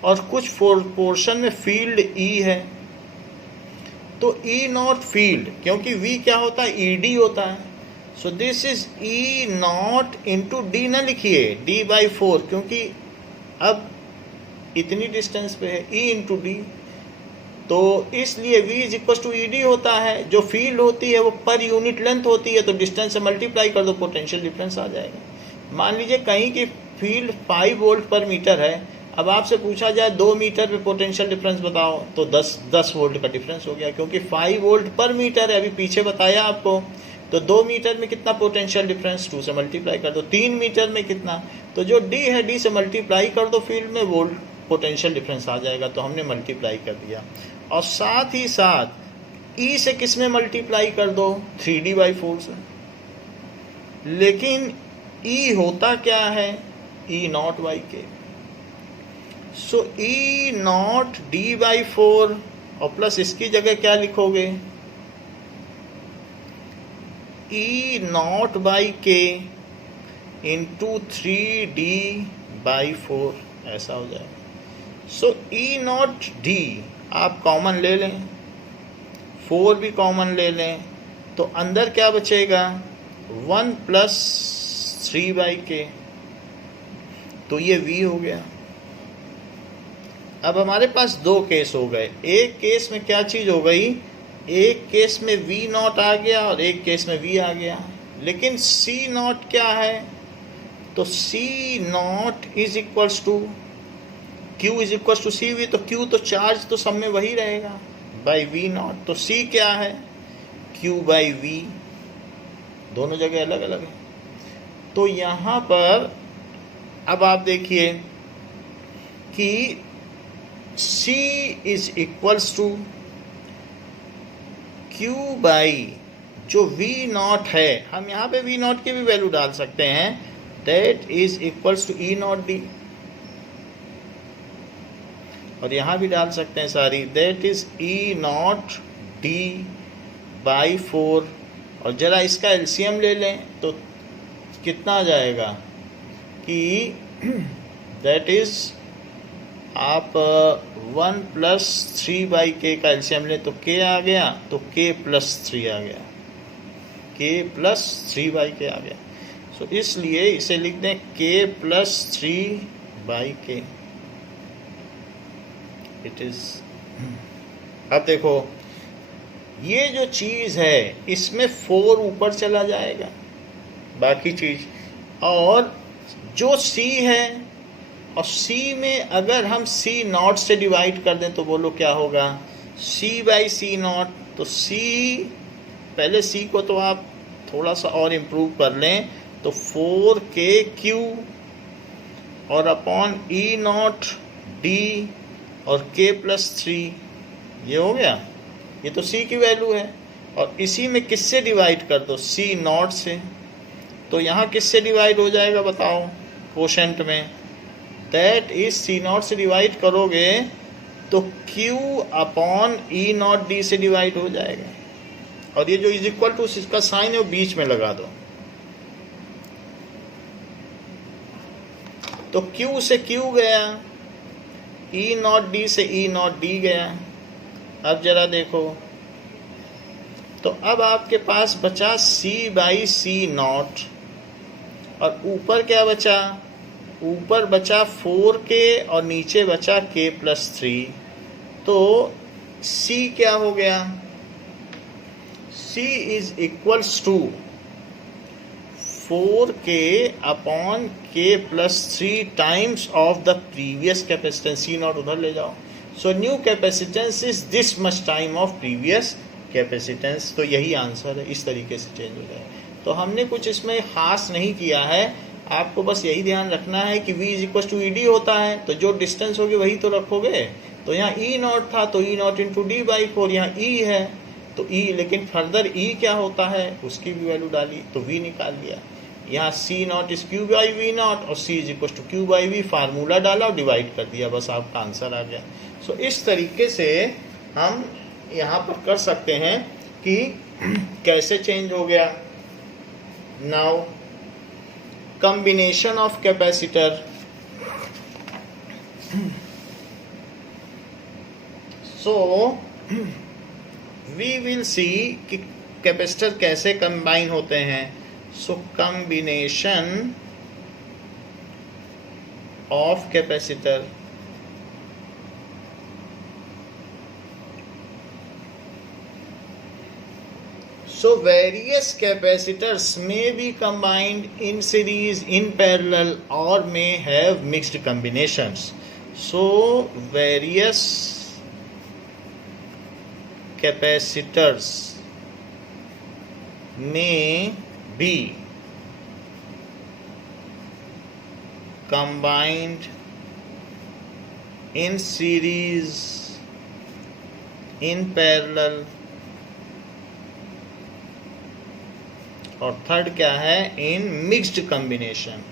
और कुछ पोर्शन में फील्ड E है। तो E0 फील्ड, क्योंकि V क्या होता है? ED होता है। So this is E0 into D न लिखिए D/4, क्योंकि अब इतनी डिस्टेंस पे है E इंटू D। तो इसलिए V is equal to ED होता है। जो फील्ड होती है वो पर यूनिट लेंथ होती है, तो डिस्टेंस से मल्टीप्लाई कर दो, पोटेंशियल डिफरेंस आ जाएगा। मान लीजिए कहीं की फील्ड 5 वोल्ट पर मीटर है। अब आपसे पूछा जाए 2 मीटर पे पोटेंशियल डिफरेंस बताओ, तो 10 वोल्ट का डिफरेंस हो गया, क्योंकि 5 वोल्ट पर मीटर है। अभी पीछे बताया आपको। तो 2 मीटर में कितना पोटेंशियल डिफरेंस? 2 से मल्टीप्लाई कर दो। 3 मीटर में कितना? तो जो D है D से मल्टीप्लाई कर दो, फील्ड में वोल्ट पोटेंशियल डिफरेंस आ जाएगा। तो हमने मल्टीप्लाई कर दिया। और साथ ही साथ E से किस में मल्टीप्लाई कर दो? 3D/4 से। लेकिन ई होता क्या है, ई नॉट बाई के। सो ई नॉट डी बाई 4 और प्लस इसकी जगह क्या लिखोगे, ई नॉट बाई के इंटू 3D बाई 4, ऐसा हो जाएगा। सो ई नॉट डी आप कॉमन ले लें, 4 भी कॉमन ले लें, तो अंदर क्या बचेगा 1 प्लस 3 बाई के, तो ये v हो गया। अब हमारे पास दो केस हो गए, एक केस में क्या चीज हो गई, एक केस में v नॉट आ गया और एक केस में v आ गया, लेकिन c नॉट क्या है, तो c not is equals to q is equals to C V, तो q तो चार्ज तो सब में वही रहेगा बाई v नॉट, तो c क्या है q बाई v, दोनों जगह अलग अलग है। तो यहाँ पर अब आप देखिए कि c is equals to q by जो v नॉट है, हम यहाँ पे v नॉट की भी वैल्यू डाल सकते हैं, that is equals to e naught D, और यहाँ भी डाल सकते हैं सारी, that is e naught D by 4, और जरा इसका एलसीएम ले लें तो कितना आ जाएगा कि दैट इज आप 1 प्लस 3 बाई के का एलसीएम लें तो k आ गया, तो k प्लस 3 आ गया, k प्लस 3 बाई के आ गया। सो इसलिए इसे लिख दें k प्लस 3 बाई के, इट इज। अब देखो ये जो चीज़ है इसमें 4 ऊपर चला जाएगा बाकी चीज, और जो c है, और c में अगर हम c नॉट से डिवाइड कर दें तो बोलो क्या होगा, c बाई सी नॉट, तो c पहले c को तो आप थोड़ा सा और इम्प्रूव कर लें, तो 4kq और अपॉन e नॉट डी और k प्लस 3, ये हो गया, ये तो c की वैल्यू है, और इसी में किससे डिवाइड कर दो, c नॉट से, तो यहाँ किससे डिवाइड हो जाएगा बताओ कोशेंट में, दैट इज c नॉट से डिवाइड करोगे तो q upon e naught D से डिवाइड हो जाएगा, और ये जो इज इक्वल टू इसका साइन है वो बीच में लगा दो, तो q से q गया, e नॉट डी से e नॉट डी गया। अब जरा देखो, तो अब आपके पास बचा c बाई सी नॉट, और ऊपर क्या बचा, ऊपर बचा 4k और नीचे बचा k प्लस 3, तो c क्या हो गया, c is equals to 4k upon k plus 3 times of the previous capacitance, c naught उधर ले जाओ, so new capacitance is this much time of previous capacitance, तो यही आंसर है, इस तरीके से चेंज हो जाए। तो हमने कुछ इसमें ख़ास नहीं किया है, आपको बस यही ध्यान रखना है कि v is equal to E D होता है, तो जो डिस्टेंस होगी वही तो रखोगे, तो यहाँ e नॉट था तो e not into D by 4, यहाँ e है तो e, लेकिन फर्दर e क्या होता है उसकी भी वैल्यू डाली तो v निकाल लिया, यहाँ c not is q by V naught और c is equal to q by V, formula डाला और डिवाइड कर दिया, बस आपका आंसर आ गया। सो इस तरीके से हम यहाँ पर कर सकते हैं कि कैसे चेंज हो गया। Now combination of capacitor, so we will see कि कैपेसिटर कैसे कंबाइन होते हैं। सो combination of capacitor, so various capacitors may be combined in series, in parallel, or may have mixed combinations. So various capacitors may be combined in series, in parallel, और third क्या है, in mixed combination,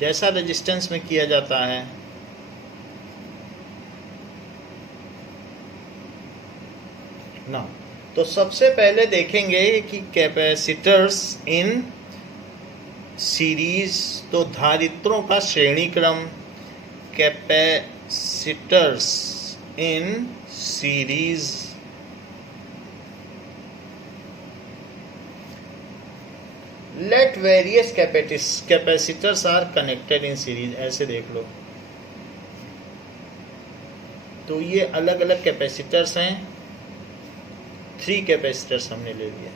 जैसा resistance में किया जाता है। ना तो सबसे पहले देखेंगे कि कैपेसिटर्स इन सीरीज, तो धारित्रों का श्रेणी क्रम, capacitors in series, let various capacitors are connected in series, ऐसे देख लो। तो ये अलग अलग कैपेसिटर्स हैं, 3 कैपेसिटर्स हमने ले लिए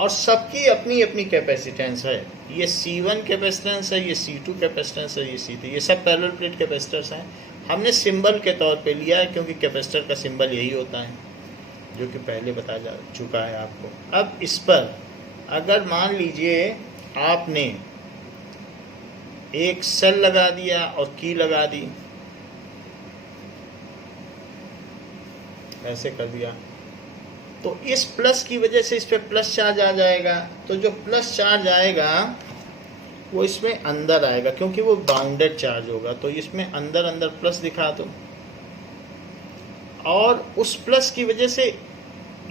और सबकी अपनी अपनी कैपेसिटेंस है। ये C1 कैपेसिटेंस है, ये C2 कैपेसिटेंस है, ये C3, ये सब पैरेलल प्लेट कैपेसिटर्स हैं। हमने सिंबल के तौर पे लिया है क्योंकि कैपेसिटर का सिंबल यही होता है, जो कि पहले बताया जा चुका है आपको। अब इस पर अगर मान लीजिए आपने एक सेल लगा दिया और की लगा दी, ऐसे कर दिया, तो इस प्लस की वजह से इस पे प्लस चार्ज आ जाएगा। तो जो प्लस चार्ज आएगा वो इसमें अंदर आएगा क्योंकि वो बाउंडेड चार्ज होगा। तो इसमें अंदर अंदर प्लस दिखा दो और उस प्लस की वजह से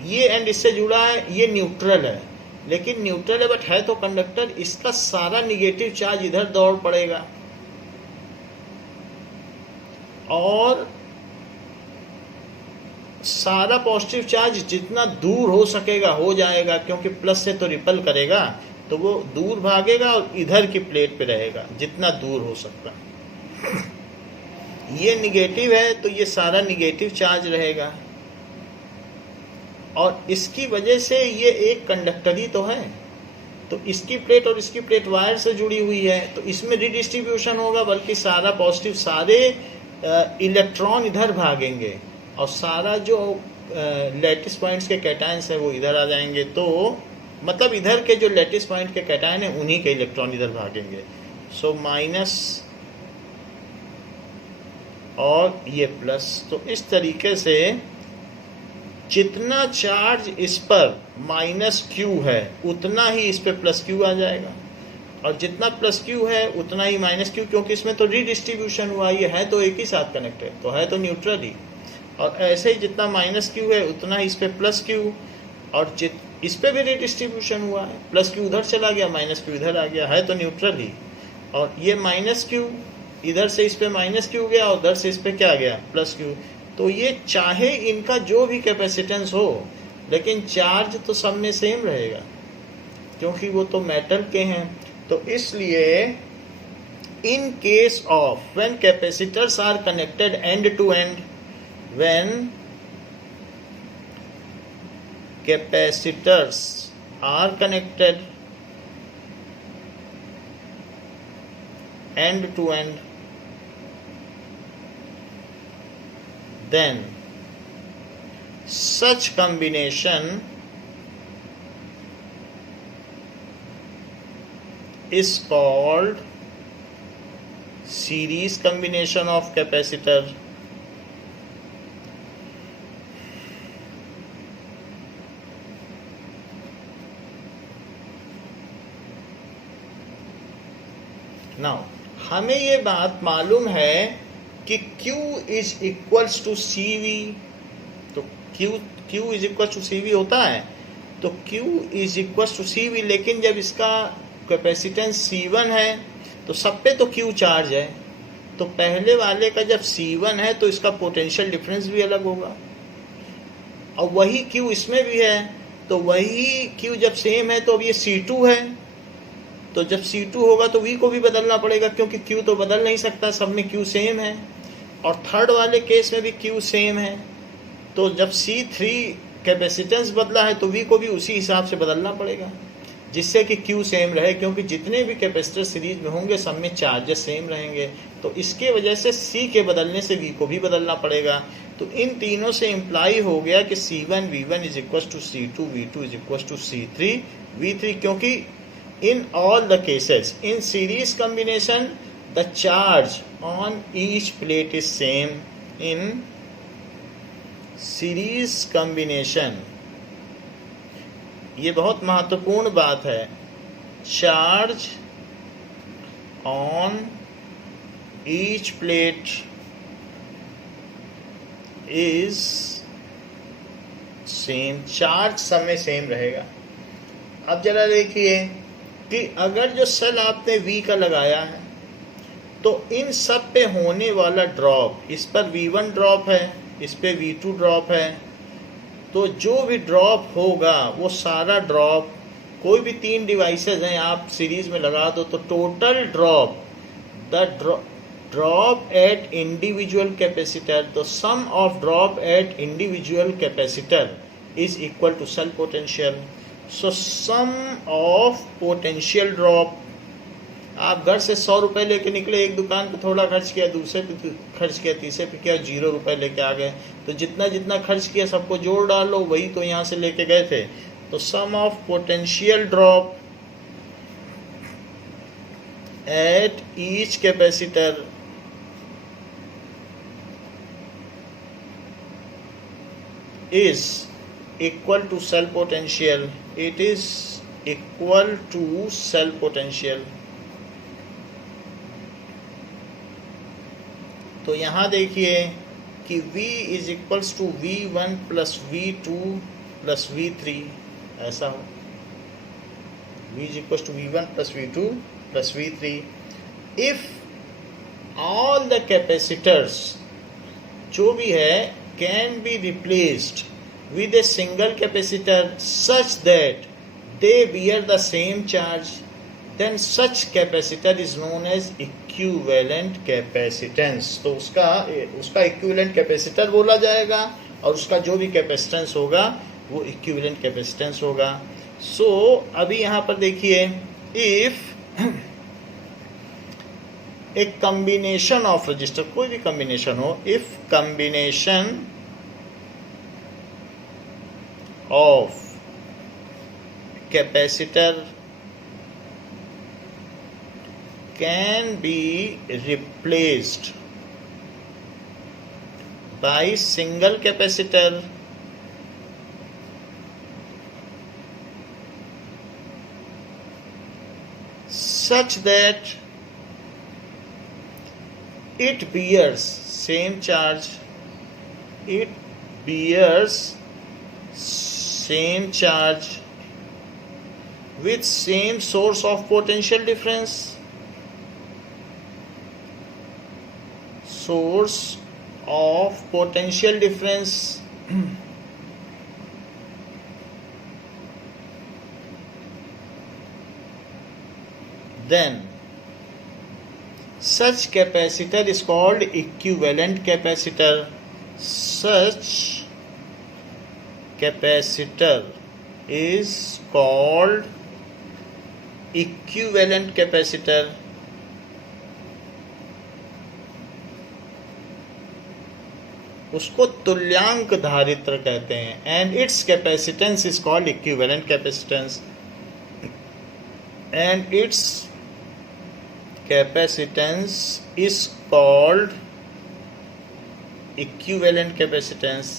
ये एंड इससे जुड़ा है, ये न्यूट्रल है, लेकिन न्यूट्रल है बट है तो कंडक्टर, इसका सारा निगेटिव चार्ज इधर दौड़ पड़ेगा और सारा पॉजिटिव चार्ज जितना दूर हो सकेगा हो जाएगा, क्योंकि प्लस से तो रिपल करेगा तो वो दूर भागेगा और इधर की प्लेट पे रहेगा जितना दूर हो सकता। ये निगेटिव है तो ये सारा निगेटिव चार्ज रहेगा और इसकी वजह से ये एक कंडक्टर ही तो है। तो इसकी प्लेट और इसकी प्लेट वायर से जुड़ी हुई है तो इसमें रिडिस्ट्रीब्यूशन होगा, बल्कि सारा पॉजिटिव, सारे इलेक्ट्रॉन इधर भागेंगे और सारा जो लैटिस पॉइंट्स के कैटायंस है वो इधर आ जाएंगे। तो मतलब इधर के जो लैटिस पॉइंट के कैटायन है उन्हीं के इलेक्ट्रॉन इधर भागेंगे। सो माइनस और ये प्लस। तो इस तरीके से जितना चार्ज इस पर माइनस क्यू है उतना ही इस पर प्लस क्यू आ जाएगा और जितना प्लस क्यू है उतना ही माइनस क्यू, क्योंकि इसमें तो रिडिस्ट्रीब्यूशन हुआ, ये है तो एक ही साथ कनेक्टेड, तो है तो न्यूट्रल ही। और ऐसे ही जितना माइनस क्यू है उतना ही इस पर प्लस क्यू, और इस पर भी रिडिस्ट्रीब्यूशन हुआ है, प्लस क्यू उधर चला गया, माइनस क्यू इधर आ गया, है तो न्यूट्रल ही। और ये माइनस क्यू इधर से इस पर माइनस क्यू गया और उधर से इस पर क्या गया, प्लस क्यू। तो ये चाहे इनका जो भी कैपेसिटेंस हो लेकिन चार्ज तो सब में सेम रहेगा क्योंकि वो तो मेटल के हैं। तो इसलिए in case of when capacitors are connected end to end, when capacitors are connected end to end, then such combination is called series combination of capacitor. Now हमें ये बात मालूम है कि Q is equals to CV, तो Q is equals to CV होता है, तो Q is equals to CV, लेकिन जब इसका कैपेसिटेंस C1 है तो सब पे तो Q चार्ज है, तो पहले वाले का जब C1 है तो इसका पोटेंशियल डिफरेंस भी अलग होगा और वही Q इसमें भी है, तो वही Q जब सेम है तो अब ये C2 है, तो जब C2 होगा तो V को भी बदलना पड़ेगा क्योंकि Q तो बदल नहीं सकता, सब में Q सेम है। और थर्ड वाले केस में भी Q सेम है, तो जब C3 कैपेसिटेंस बदला है तो V को भी उसी हिसाब से बदलना पड़ेगा जिससे कि Q सेम रहे, क्योंकि जितने भी कैपेसिटर सीरीज में होंगे सब में चार्जेस सेम रहेंगे। तो इसके वजह से C के बदलने से V को भी बदलना पड़ेगा। तो इन तीनों से इम्प्लाई हो गया कि C1 V1 is equal to C2 V2 is equal to C3 V3, क्योंकि in all the cases in series combination the charge on each plate is same. In series combination ये बहुत महत्वपूर्ण बात है, charge on each plate is same, charge सब में same रहेगा। अब जरा देखिए कि अगर जो सेल आपने V का लगाया है तो इन सब पे होने वाला ड्रॉप, इस पर V1 ड्रॉप है, इस पे V2 ड्रॉप है, तो जो भी ड्रॉप होगा वो सारा ड्रॉप, कोई भी 3 डिवाइसेस हैं आप सीरीज में लगा दो तो total drop, the drop at individual capacitor, तो sum of drop at individual capacitor is equal to cell potential. So sum of potential drop, आप घर से 100 रुपये लेके निकले, एक दुकान पे थोड़ा खर्च किया, दूसरे पे खर्च किया, तीसरे पे किया, 0 रुपये लेके आ गए, तो जितना जितना खर्च किया सबको जोड़ डालो, वही तो यहाँ से लेके गए थे। तो sum of potential drop at each capacitor is equal to cell potential, it is equal to cell potential। तो यहाँ देखिए कि V is equals to V1 plus V2 plus V3, ऐसा हो, V is equals to V1 plus V2 plus V3 if all the capacitors जो भी है can be replaced with a single capacitor such that they bear the same charge, then such capacitor is known as equivalent capacitance। तो उसका equivalent capacitor बोला जाएगा और उसका जो भी capacitance होगा वो equivalent capacitance होगा। So अभी यहाँ पर देखिए, if a combination of resistor, कोई भी combination हो, if combination of capacitor can be replaced by single capacitor, such that it bears same charge, it bears same charge with same source of potential difference, source of potential difference then such capacitor is called equivalent capacitor, such capacitor is called equivalent capacitor। उसको तुल्यांक धारित्र कहते हैं, and its capacitance is called equivalent capacitance, and its capacitance is called equivalent capacitance।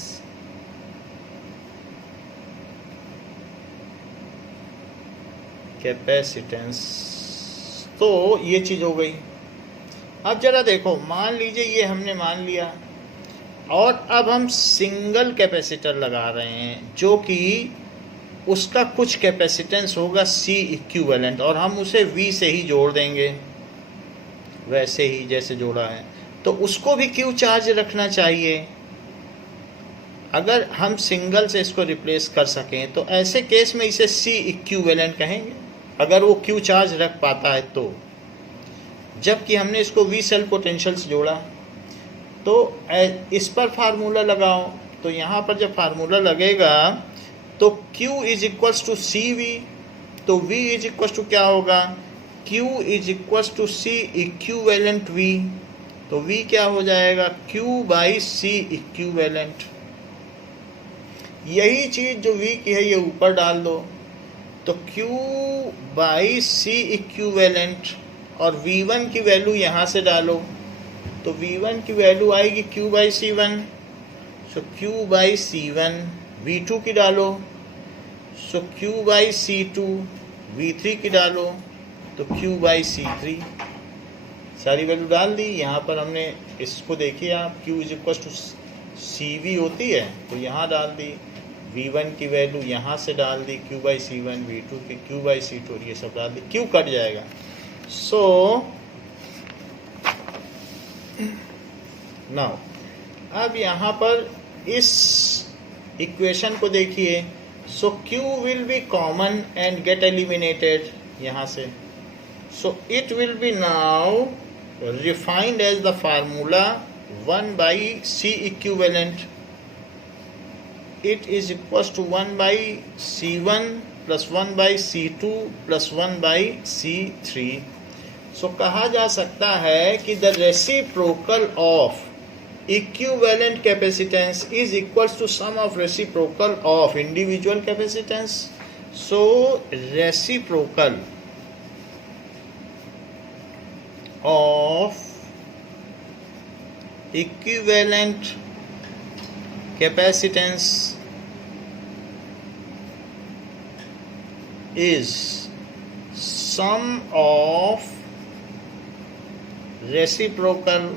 Capacitance, तो ये चीज़ हो गई। अब जरा देखो, मान लीजिए ये हमने मान लिया और अब हम सिंगल कैपेसिटर लगा रहे हैं जो कि उसका कुछ कैपेसिटेंस होगा C इक्विवेलेंट और हम उसे V से ही जोड़ देंगे वैसे ही जैसे जोड़ा है, तो उसको भी Q चार्ज रखना चाहिए। अगर हम सिंगल से इसको रिप्लेस कर सकें तो ऐसे केस में इसे C इक्विवेलेंट कहेंगे, अगर वो Q चार्ज रख पाता है तो। जबकि हमने इसको V सेल पोटेंशियल से जोड़ा, तो इस पर फार्मूला लगाओ, तो यहाँ पर जब फार्मूला लगेगा तो Q is equals to C V, तो V इज इक्वल्स टू क्या होगा, Q is equals to C equivalent V, तो V क्या हो जाएगा, Q बाई C इक्विवेलेंट। यही चीज़ जो V की है ये ऊपर डाल दो, तो Q बाई C इक्विवेलेंट और V1 की वैल्यू यहाँ से डालो, तो V1 की वैल्यू आएगी Q by C1, so Q by C1। V2 की डालो, सो Q/C2 V3 की डालो तो Q/C3, सारी वैल्यू डाल दी। यहाँ पर हमने इसको देखिए आप, Q = CV होती है तो यहाँ डाल दी, V1 की वैल्यू यहाँ से डाल दी, Q/C1, V2 की Q/C2, ये सब डाल दी, Q कट जाएगा। सो नाउ अब यहाँ पर इस इक्वेशन को देखिए। सो Q will be common and get eliminated यहाँ से। सो it will be now refined as the formula 1/C equivalent. It is equals to 1/C1 plus 1/C2 plus 1/C3. So कहा जा सकता है कि the reciprocal of equivalent capacitance is equals to sum of reciprocal of individual capacitance. So reciprocal of equivalent capacitance is sum of reciprocal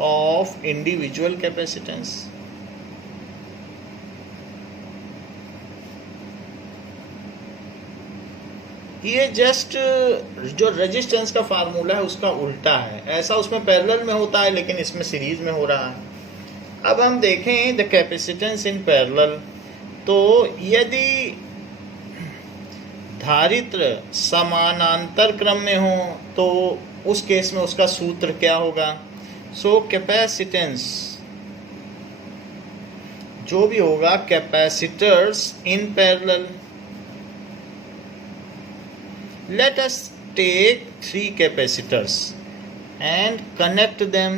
of individual capacitance. ये just जो resistance का formula है उसका उल्टा है। ऐसा उसमें पैरेलल में होता है लेकिन इसमें सीरीज में हो रहा है। अब हम देखें द कैपेसिटेंस इन पैरेलल, तो यदि धारित्र समानांतर क्रम में हो तो उस केस में उसका सूत्र क्या होगा। सो कैपेसिटेंस जो भी होगा, capacitors in parallel, let us take 3 capacitors and connect them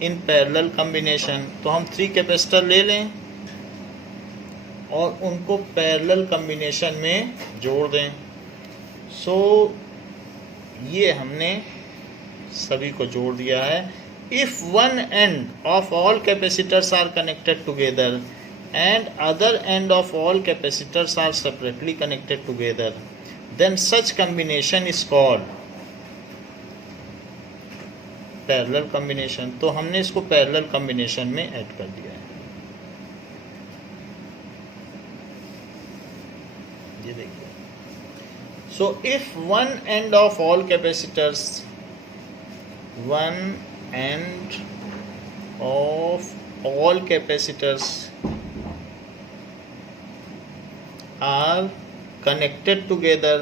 in parallel combination. तो हम 3 कैपेसिटर ले लें और उनको पैरेलल कम्बिनेशन में जोड़ दें। सो ये हमने सभी को जोड़ दिया है। If one end of all capacitors are connected together and other end of all capacitors are separately connected together, then such combination is called parallel combination. तो हमने इसको parallel combination में ऐड कर दिया है। ये देखिए, so if one end of all capacitors, one end of all capacitors are connected together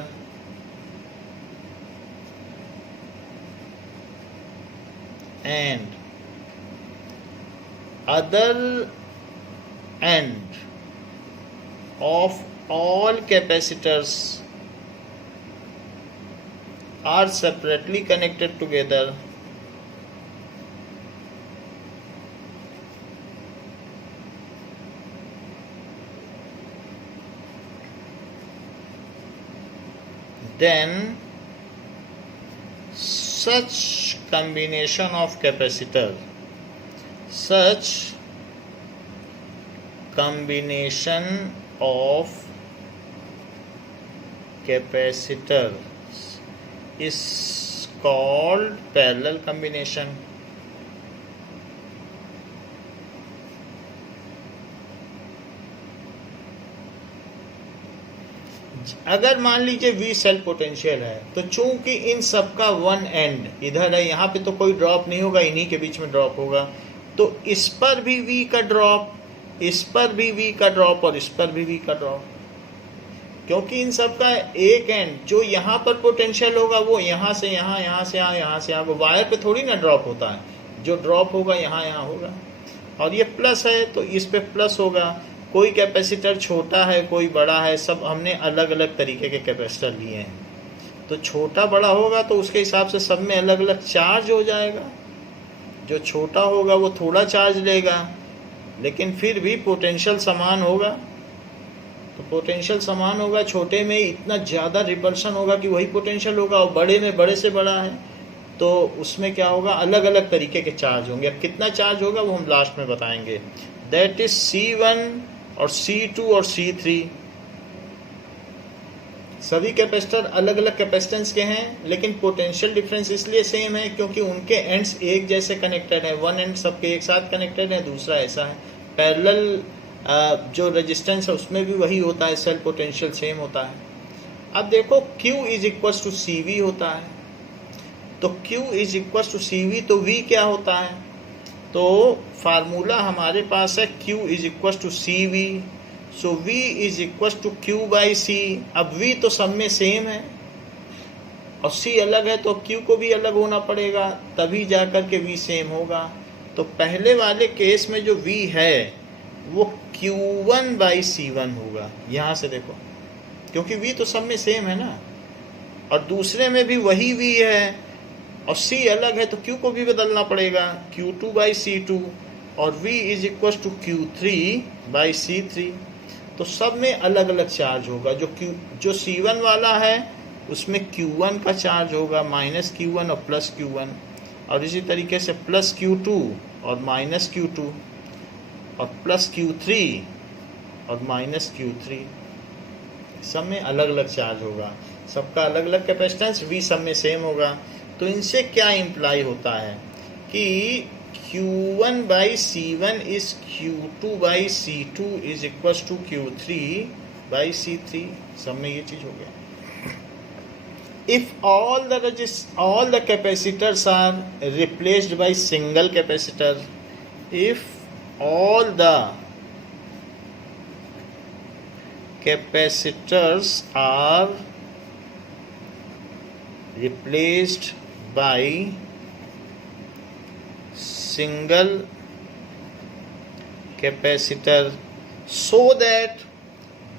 and other end of all capacitors are separately connected together, then such combination of capacitor, such combination of capacitors is called parallel combination. अगर मान लीजिए V self potential है तो चूंकि इन सब का one and इधर है, यहाँ पे तो कोई ड्रॉप नहीं होगा, इन्हीं के बीच में ड्रॉप होगा, तो इस पर भी V का ड्रॉप, इस पर भी V का ड्रॉप और इस पर भी V का ड्रॉप, क्योंकि इन सब का एक एंड जो यहाँ पर पोटेंशियल होगा वो यहाँ से यहाँ, यहाँ से यहाँ, यहाँ से यहाँ, वो वायर पे थोड़ी ना ड्रॉप होता है, जो ड्रॉप होगा यहाँ यहाँ होगा, और ये प्लस है तो इस पे प्लस होगा। कोई कैपेसिटर छोटा है, कोई बड़ा है, सब हमने अलग अलग तरीके के कैपेसिटर लिए हैं, तो छोटा बड़ा होगा तो उसके हिसाब से सब में अलग अलग चार्ज हो जाएगा। जो छोटा होगा वो थोड़ा चार्ज लेगा लेकिन फिर भी पोटेंशियल समान होगा, तो पोटेंशियल समान होगा, छोटे में इतना ज़्यादा रिपल्शन होगा कि वही पोटेंशियल होगा, और बड़े में बड़े से बड़ा है तो उसमें क्या होगा, अलग अलग तरीके के चार्ज होंगे। अब कितना चार्ज होगा वो हम लास्ट में बताएंगे। दैट इज C1 और C2 और C3, सभी कैपेसिटर अलग अलग कैपेसिटेंस के हैं, लेकिन पोटेंशियल डिफरेंस इसलिए सेम है क्योंकि उनके एंड्स एक जैसे कनेक्टेड है। वन एंड सबके एक साथ कनेक्टेड है, दूसरा ऐसा है। पैरेलल जो रेजिस्टेंस है उसमें भी वही होता है, सेल पोटेंशियल सेम होता है। अब देखो Q is equal to CV होता है, तो Q is equal to CV, तो V क्या होता है? तो फार्मूला हमारे पास है Q is equal to CV, so V is equal to Q by C। अब V तो सब में सेम है और C अलग है, तो Q को भी अलग होना पड़ेगा, तभी जाकर के V सेम होगा। तो पहले वाले केस में जो V है वो Q1 बाई C1 होगा, यहाँ से देखो, क्योंकि V तो सब में सेम है ना, और दूसरे में भी वही V है और C अलग है, तो Q को भी बदलना पड़ेगा, Q2 बाई C2, और V is equal to Q3 by C3। तो सब में अलग अलग चार्ज होगा। जो C1 वाला है उसमें Q1 का चार्ज होगा, माइनस Q1 और प्लस Q1, और इसी तरीके से प्लस Q2 और माइनस Q2 और प्लस Q3 और माइनस Q3। सब में अलग अलग चार्ज होगा, सबका अलग अलग कैपेसिटेंस, V सब में सेम होगा। तो इनसे क्या इम्प्लाई होता है कि Q1 by C1 is Q2 by C2 is equal to Q3 by C3। सब में ये चीज हो गया। If all the capacitors are replaced by single capacitor, if all the capacitors are replaced by single capacitor so that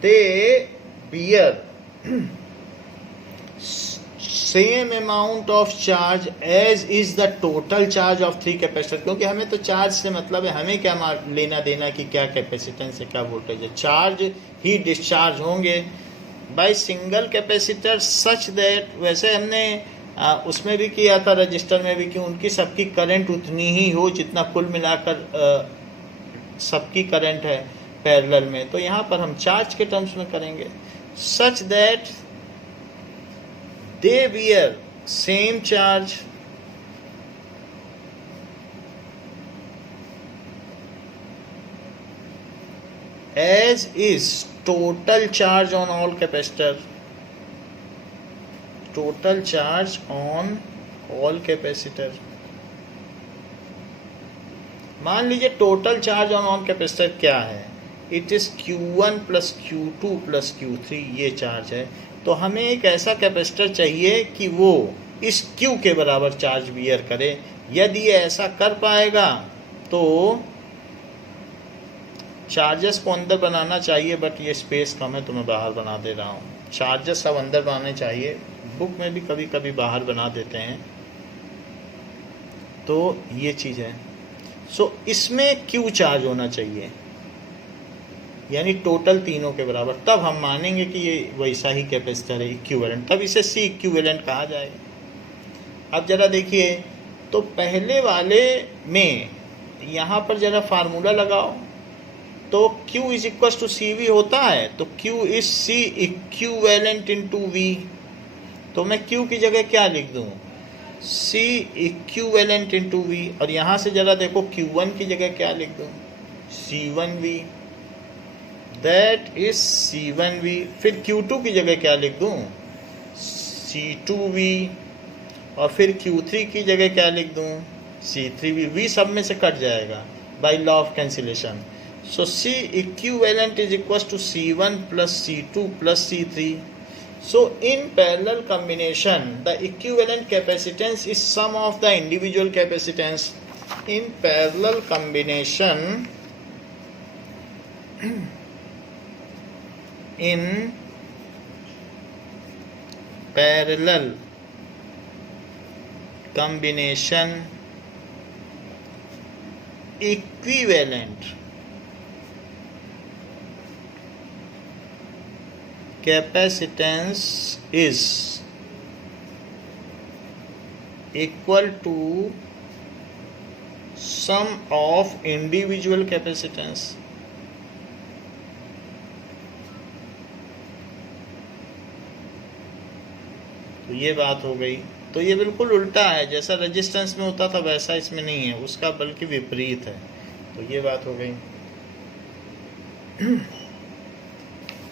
they bear same amount of charge as is the total charge of 3 capacitor. क्योंकि हमें तो charge से मतलब है, हमें क्या लेना देना कि क्या कैपेसिटेंस है क्या वोल्टेज है, चार्ज ही डिस्चार्ज होंगे by single capacitor such that, वैसे हमने उसमें भी किया था रजिस्टर में भी, कि उनकी सबकी करंट उतनी ही हो जितना कुल मिलाकर सबकी करंट है पैरेलल में। तो यहाँ पर हम चार्ज के टर्म्स में करेंगे, such that they bear same charge as is total charge on all capacitor, total charge on all capacitor। मान लीजिए total charge on all capacitor क्या है, it is Q1 plus Q2 plus Q3, ये charge है। तो हमें एक ऐसा कैपेसिटर चाहिए कि वो इस Q के बराबर चार्ज बियर करे। यदि ये ऐसा कर पाएगा तो चार्जेस को अंदर बनाना चाहिए, बट ये स्पेस कम है तो मैं बाहर बना दे रहा हूँ। चार्जेस सब अंदर बनाने चाहिए, बुक में भी कभी कभी बाहर बना देते हैं, तो ये चीज़ है। सो इसमें Q चार्ज होना चाहिए, यानी टोटल तीनों के बराबर, तब हम मानेंगे कि ये वैसा ही कैपेसिटर है, इक्विवेलेंट, तब इसे C इक्विवेलेंट कहा जाएगा। अब जरा देखिए, तो पहले वाले में यहाँ पर जरा फार्मूला लगाओ, तो Q is equal to CV होता है, तो Q is C equivalent into V। तो मैं Q की जगह क्या लिख दूँ, C इक्विवेलेंट इंटू V, और यहाँ से जरा देखो Q1 की जगह क्या लिख दूँ, C1V, दैट इज C1V। फिर Q2 की जगह क्या लिख दूँ, C2V, और फिर Q3 की जगह क्या लिख दूँ, C3V। V सब में से कट जाएगा by law of cancellation. So C equivalent is equal to C1 plus C2 plus C3। So in parallel combination the equivalent capacitance is sum of the individual capacitance. In parallel combination, in parallel combination equivalent capacitance is equal to sum of individual capacitance। तो ये बात हो गई। तो ये बिल्कुल उल्टा है, जैसा रेजिस्टेंस में होता था वैसा इसमें नहीं है, उसका बल्कि विपरीत है। तो ये बात हो गई।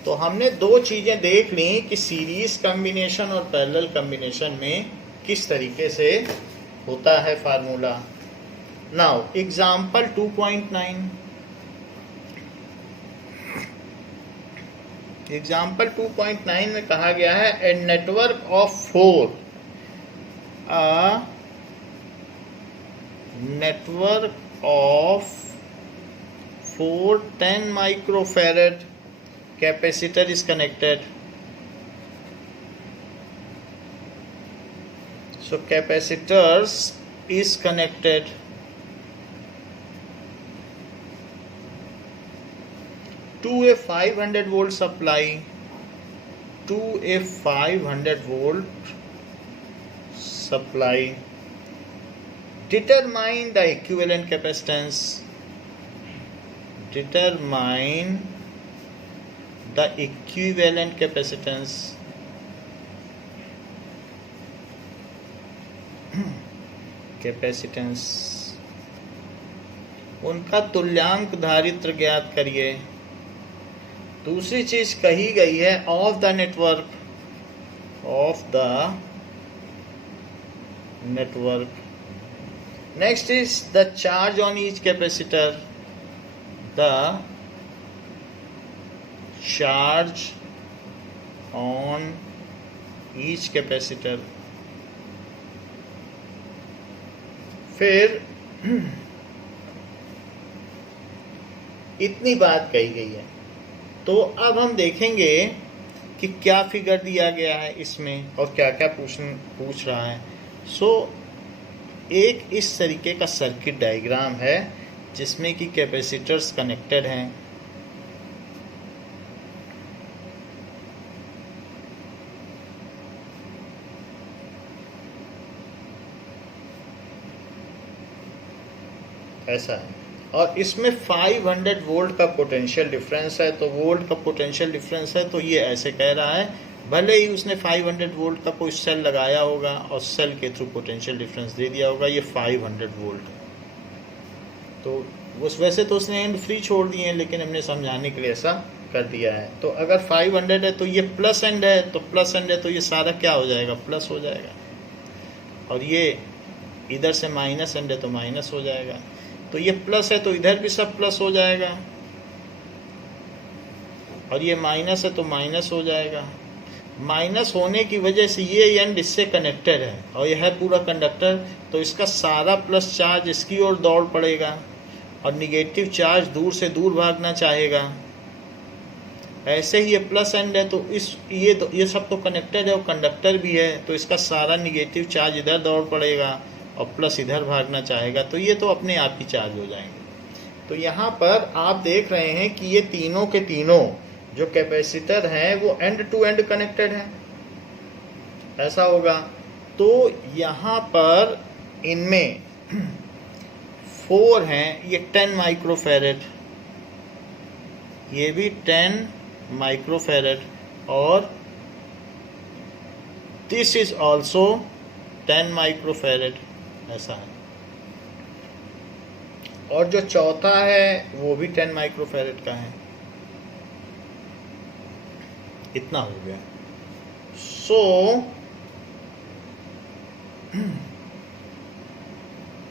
तो हमने दो चीज़ें देख ली कि सीरीज कॉम्बिनेशन और पैरेलल कॉम्बिनेशन में किस तरीके से होता है फार्मूला। Now example 2.9। एग्जाम्पल 2.9 में कहा गया है a network of 4, a network of 4 10 microfarad capacitor is connected. So capacitors is connected to a 500 volt supply, to a 500 volt supply. Determine the equivalent capacitance. Determine the equivalent capacitance. Capacitance, उनका तुल्यांक धारित्र ज्ञात करिए। दूसरी चीज कही गई है of the network, of the network. Next is the charge on each capacitor, the charge on each capacitor. फिर इतनी बात कही गई है। तो अब हम देखेंगे कि क्या फिगर दिया गया है इसमें और क्या क्या पूछ रहा है। एक इस तरीके का सर्किट डायग्राम है जिसमें कि कैपेसिटर्स कनेक्टेड हैं। ऐसा है और इसमें 500 वोल्ट का पोटेंशियल डिफरेंस है। तो वोल्ट का पोटेंशियल डिफरेंस है तो ये ऐसे कह रहा है, भले ही उसने 500 वोल्ट का कोई सेल लगाया होगा और सेल के थ्रू पोटेंशियल डिफरेंस दे दिया होगा, ये 500 वोल्ट है। तो उस वैसे तो उसने एंड फ्री छोड़ दिए हैं, लेकिन हमने समझाने के लिए ऐसा कर दिया है। तो अगर 500 है तो ये प्लस एंड है, तो प्लस एंड है तो ये सारा क्या हो जाएगा, प्लस हो जाएगा। और ये इधर से माइनस एंड है तो माइनस हो जाएगा। तो ये प्लस है तो इधर भी सब प्लस हो जाएगा, और ये माइनस है तो माइनस हो जाएगा। माइनस होने की वजह से ये एंड इससे कनेक्टेड है और यह है पूरा कंडक्टर, तो इसका सारा प्लस चार्ज इसकी ओर दौड़ पड़ेगा और निगेटिव चार्ज दूर से दूर भागना चाहेगा। ऐसे ही ये प्लस एंड है तो ये सब तो कनेक्टेड है और कंडक्टर भी है, तो इसका सारा निगेटिव चार्ज इधर दौड़ पड़ेगा और प्लस इधर भागना चाहेगा, तो ये तो अपने आप ही चार्ज हो जाएंगे। तो यहाँ पर आप देख रहे हैं कि ये तीनों के तीनों जो कैपेसिटर हैं वो एंड टू एंड कनेक्टेड हैं, ऐसा होगा। तो यहाँ पर इनमें 4 हैं, ये 10 माइक्रोफैरेड, ये भी 10 माइक्रोफैरेड, और दिस इज ऑल्सो 10 माइक्रोफैरेड, ऐसा है। और जो चौथा है वो भी 10 माइक्रोफैरेड का है। इतना हो गया।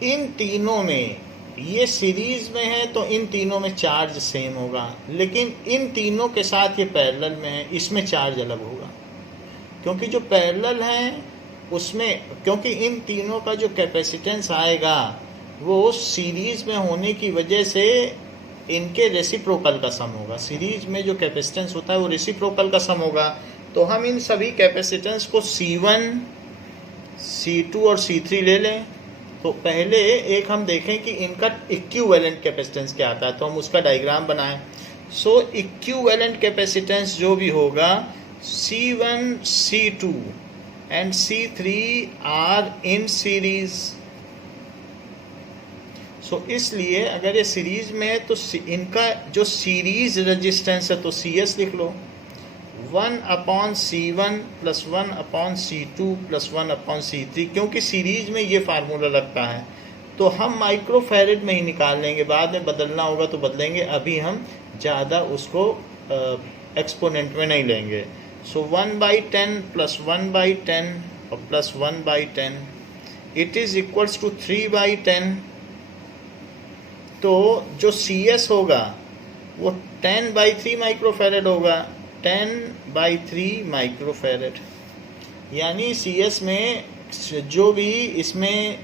इन तीनों में ये सीरीज में है तो इन तीनों में चार्ज सेम होगा, लेकिन इन तीनों के साथ ये पैरेलल में है, इसमें चार्ज अलग होगा। क्योंकि जो पैरेलल है उसमें, क्योंकि इन तीनों का जो कैपेसिटेंस आएगा वो सीरीज में होने की वजह से इनके रेसिप्रोकल का सम होगा। सीरीज में जो कैपेसिटेंस होता है वो रेसिप्रोकल का सम होगा। तो हम इन सभी कैपेसिटेंस को C1, C2 और C3 ले लें। तो पहले एक हम देखें कि इनका इक्विवेलेंट कैपेसिटेंस क्या आता है, तो हम उसका डायग्राम बनाएं। इक्विवेलेंट कैपेसिटेंस जो भी होगा C1, C2 and C3 are in series। इसलिए अगर ये सीरीज में है तो इनका जो सीरीज रेजिस्टेंस है तो CS लिख लो, 1/C1 + 1/C2 + 1/C3, क्योंकि सीरीज में ये फार्मूला लगता है तो हम माइक्रोफैरड में ही निकाल लेंगे, बाद में बदलना होगा तो बदलेंगे, अभी हम ज़्यादा उसको एक्सपोनेंट में नहीं लेंगे। सो 1/10 + 1/10 और plus 1/10 it is equals to 3/10। तो जो CS होगा वो 10/3 माइक्रोफैरड होगा, 10/3 माइक्रोफैरड। यानी CS में जो भी इसमें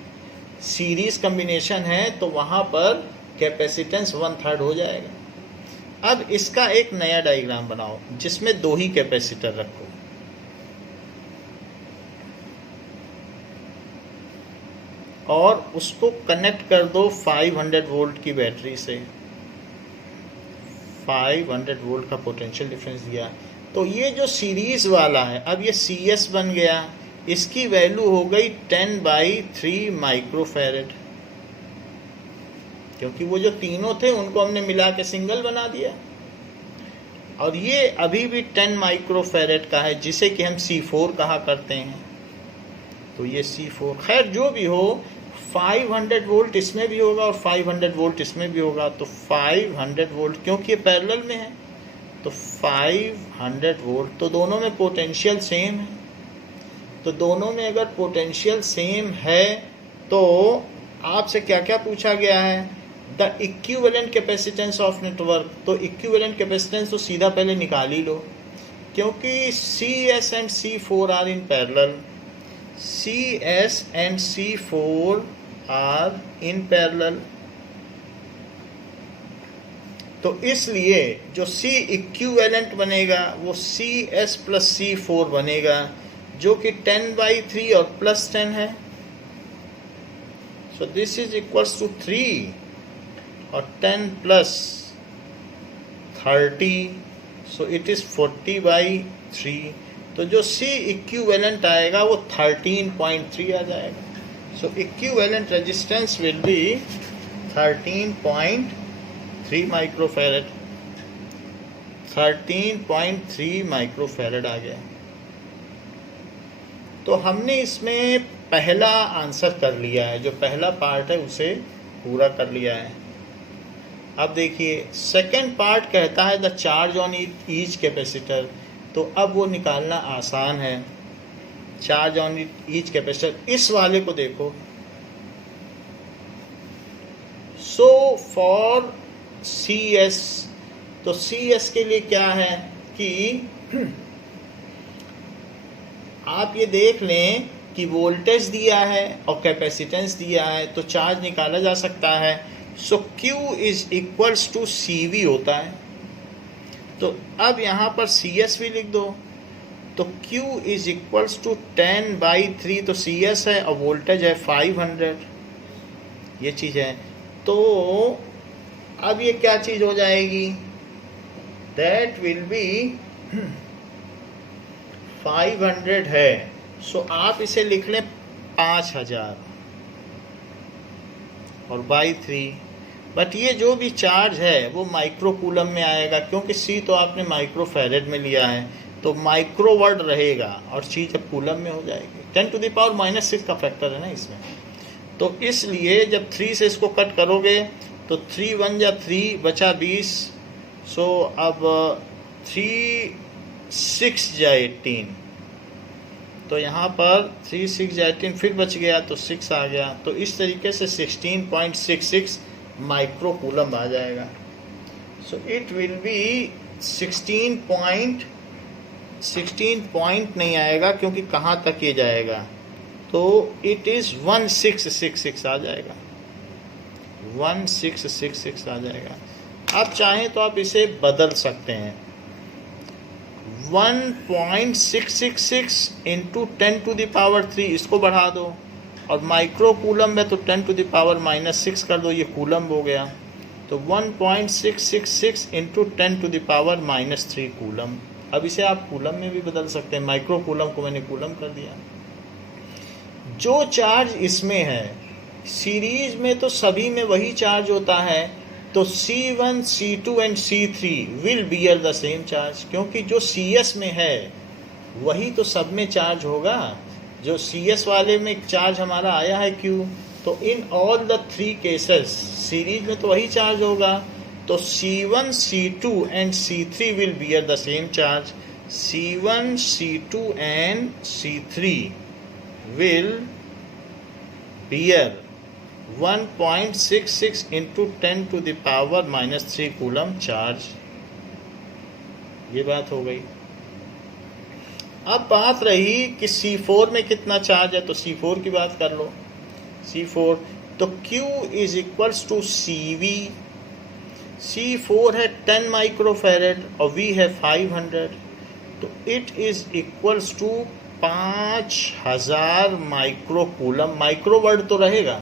सीरीज कम्बिनेशन है तो वहाँ पर कैपेसिटेंस 1/3 हो जाएगा। अब इसका एक नया डायग्राम बनाओ जिसमें 2 ही कैपेसिटर रखो। और उसको कनेक्ट कर दो 500 वोल्ट की बैटरी से। 500 वोल्ट का पोटेंशियल डिफरेंस दिया। तो ये जो सीरीज वाला है, अब ये CS बन गया, इसकी वैल्यू हो गई 10/3 माइक्रोफैरड, क्योंकि वो जो तीनों थे उनको हमने मिला के सिंगल बना दिया। और ये अभी भी 10 माइक्रोफैरड का है, जिसे कि हम C4 कहा करते हैं। तो ये C4, खैर जो भी हो, 500 वोल्ट इसमें भी होगा और 500 वोल्ट इसमें भी होगा। तो 500 वोल्ट, क्योंकि ये पैरेलल में है तो 500 वोल्ट, तो दोनों में पोटेंशियल सेम है। तो दोनों में अगर पोटेंशियल सेम है तो आपसे क्या क्या पूछा गया है, the equivalent capacitance of network. तो इक्विवेलेंट कैपेसिटेंस तो सीधा पहले निकाल ही लो, क्योंकि CS and C4 are in parallel. CS and C4 are in parallel. तो इसलिए जो C इक्विवेलेंट बनेगा वो CS + C4 बनेगा, जो कि 10/3 और +10 है। So this is equals to 3 और 10 + 30, सो इट इज 40/3। तो जो C इक्विवेलेंट आएगा वो 13.3 आ जाएगा। So equivalent resistance will be 13.3 microfarad. 13.3 microfarad आ गया। तो हमने इसमें पहला आंसर कर लिया है, जो पहला पार्ट है उसे पूरा कर लिया है। अब देखिए सेकंड पार्ट कहता है the charge on each capacitor. तो अब वो निकालना आसान है, चार्ज ऑन ईच कैपेसिटर। इस वाले को देखो, सो फॉर CS, तो CS के लिए क्या है कि आप ये देख लें कि वोल्टेज दिया है और कैपेसिटेंस दिया है, तो चार्ज निकाला जा सकता है। So Q is equals to CV होता है। तो अब यहाँ पर CS भी लिख दो। तो Q इज इक्वल्स टू 10/3, तो CS है और वोल्टेज है 500, ये चीज़ है। तो अब ये क्या चीज़ हो जाएगी, दैट विल बी 500 है। सो आप इसे लिख लें 5000 और बाई 3। बट ये जो भी चार्ज है वो माइक्रो कूलम में आएगा, क्योंकि C तो आपने माइक्रोफैरड में लिया है, तो माइक्रो वर्ड रहेगा और C जब कूलम में हो जाएगी। 10⁻⁻6 का फैक्टर है ना इसमें। तो इसलिए जब 3 से इसको कट करोगे तो 3 × 1 = 3, बचा 20। सो अब 3 6 × 18, तो यहाँ पर 3 6 × 18 फिर बच गया तो 6 आ गया। तो इस तरीके से 16.66 माइक्रो कूलम आ जाएगा। सो इट विल बी 16 पॉइंट नहीं आएगा, क्योंकि कहाँ तक ये जाएगा, तो इट इज़ 1666 आ जाएगा। 1666 आ जाएगा। आप चाहें तो आप इसे बदल सकते हैं, 1.666 × 10⁻³ इसको बढ़ा दो, और माइक्रो कूलम में तो 10⁻⁻6 कर दो, ये कूलम हो गया। तो 1.666 × 10⁻³ कूलम। अब इसे आप कूलम में भी बदल सकते हैं, माइक्रो कूलम को मैंने कूलम कर दिया। जो चार्ज इसमें है, सीरीज में तो सभी में वही चार्ज होता है, तो C1, C2 and C3 will bear the same charge, क्योंकि जो CS में है वही तो सब में चार्ज होगा। जो CS वाले में चार्ज हमारा आया है Q, तो in all the 3 cases series में तो वही चार्ज होगा। तो C1, C2 and C3 will bear the same charge. C1, C2 and C3 will bear 1.66 into 10 to the power -3 coulomb charge. ये बात हो गई। अब बात रही कि C4 में कितना चार्ज है, तो C4 की बात कर लो। C4 तो Q is equals to CV। C4 है 10 माइक्रोफेरेड और V है 500, तो it is equals to 5000 micro coulomb. Micro word तो रहेगा।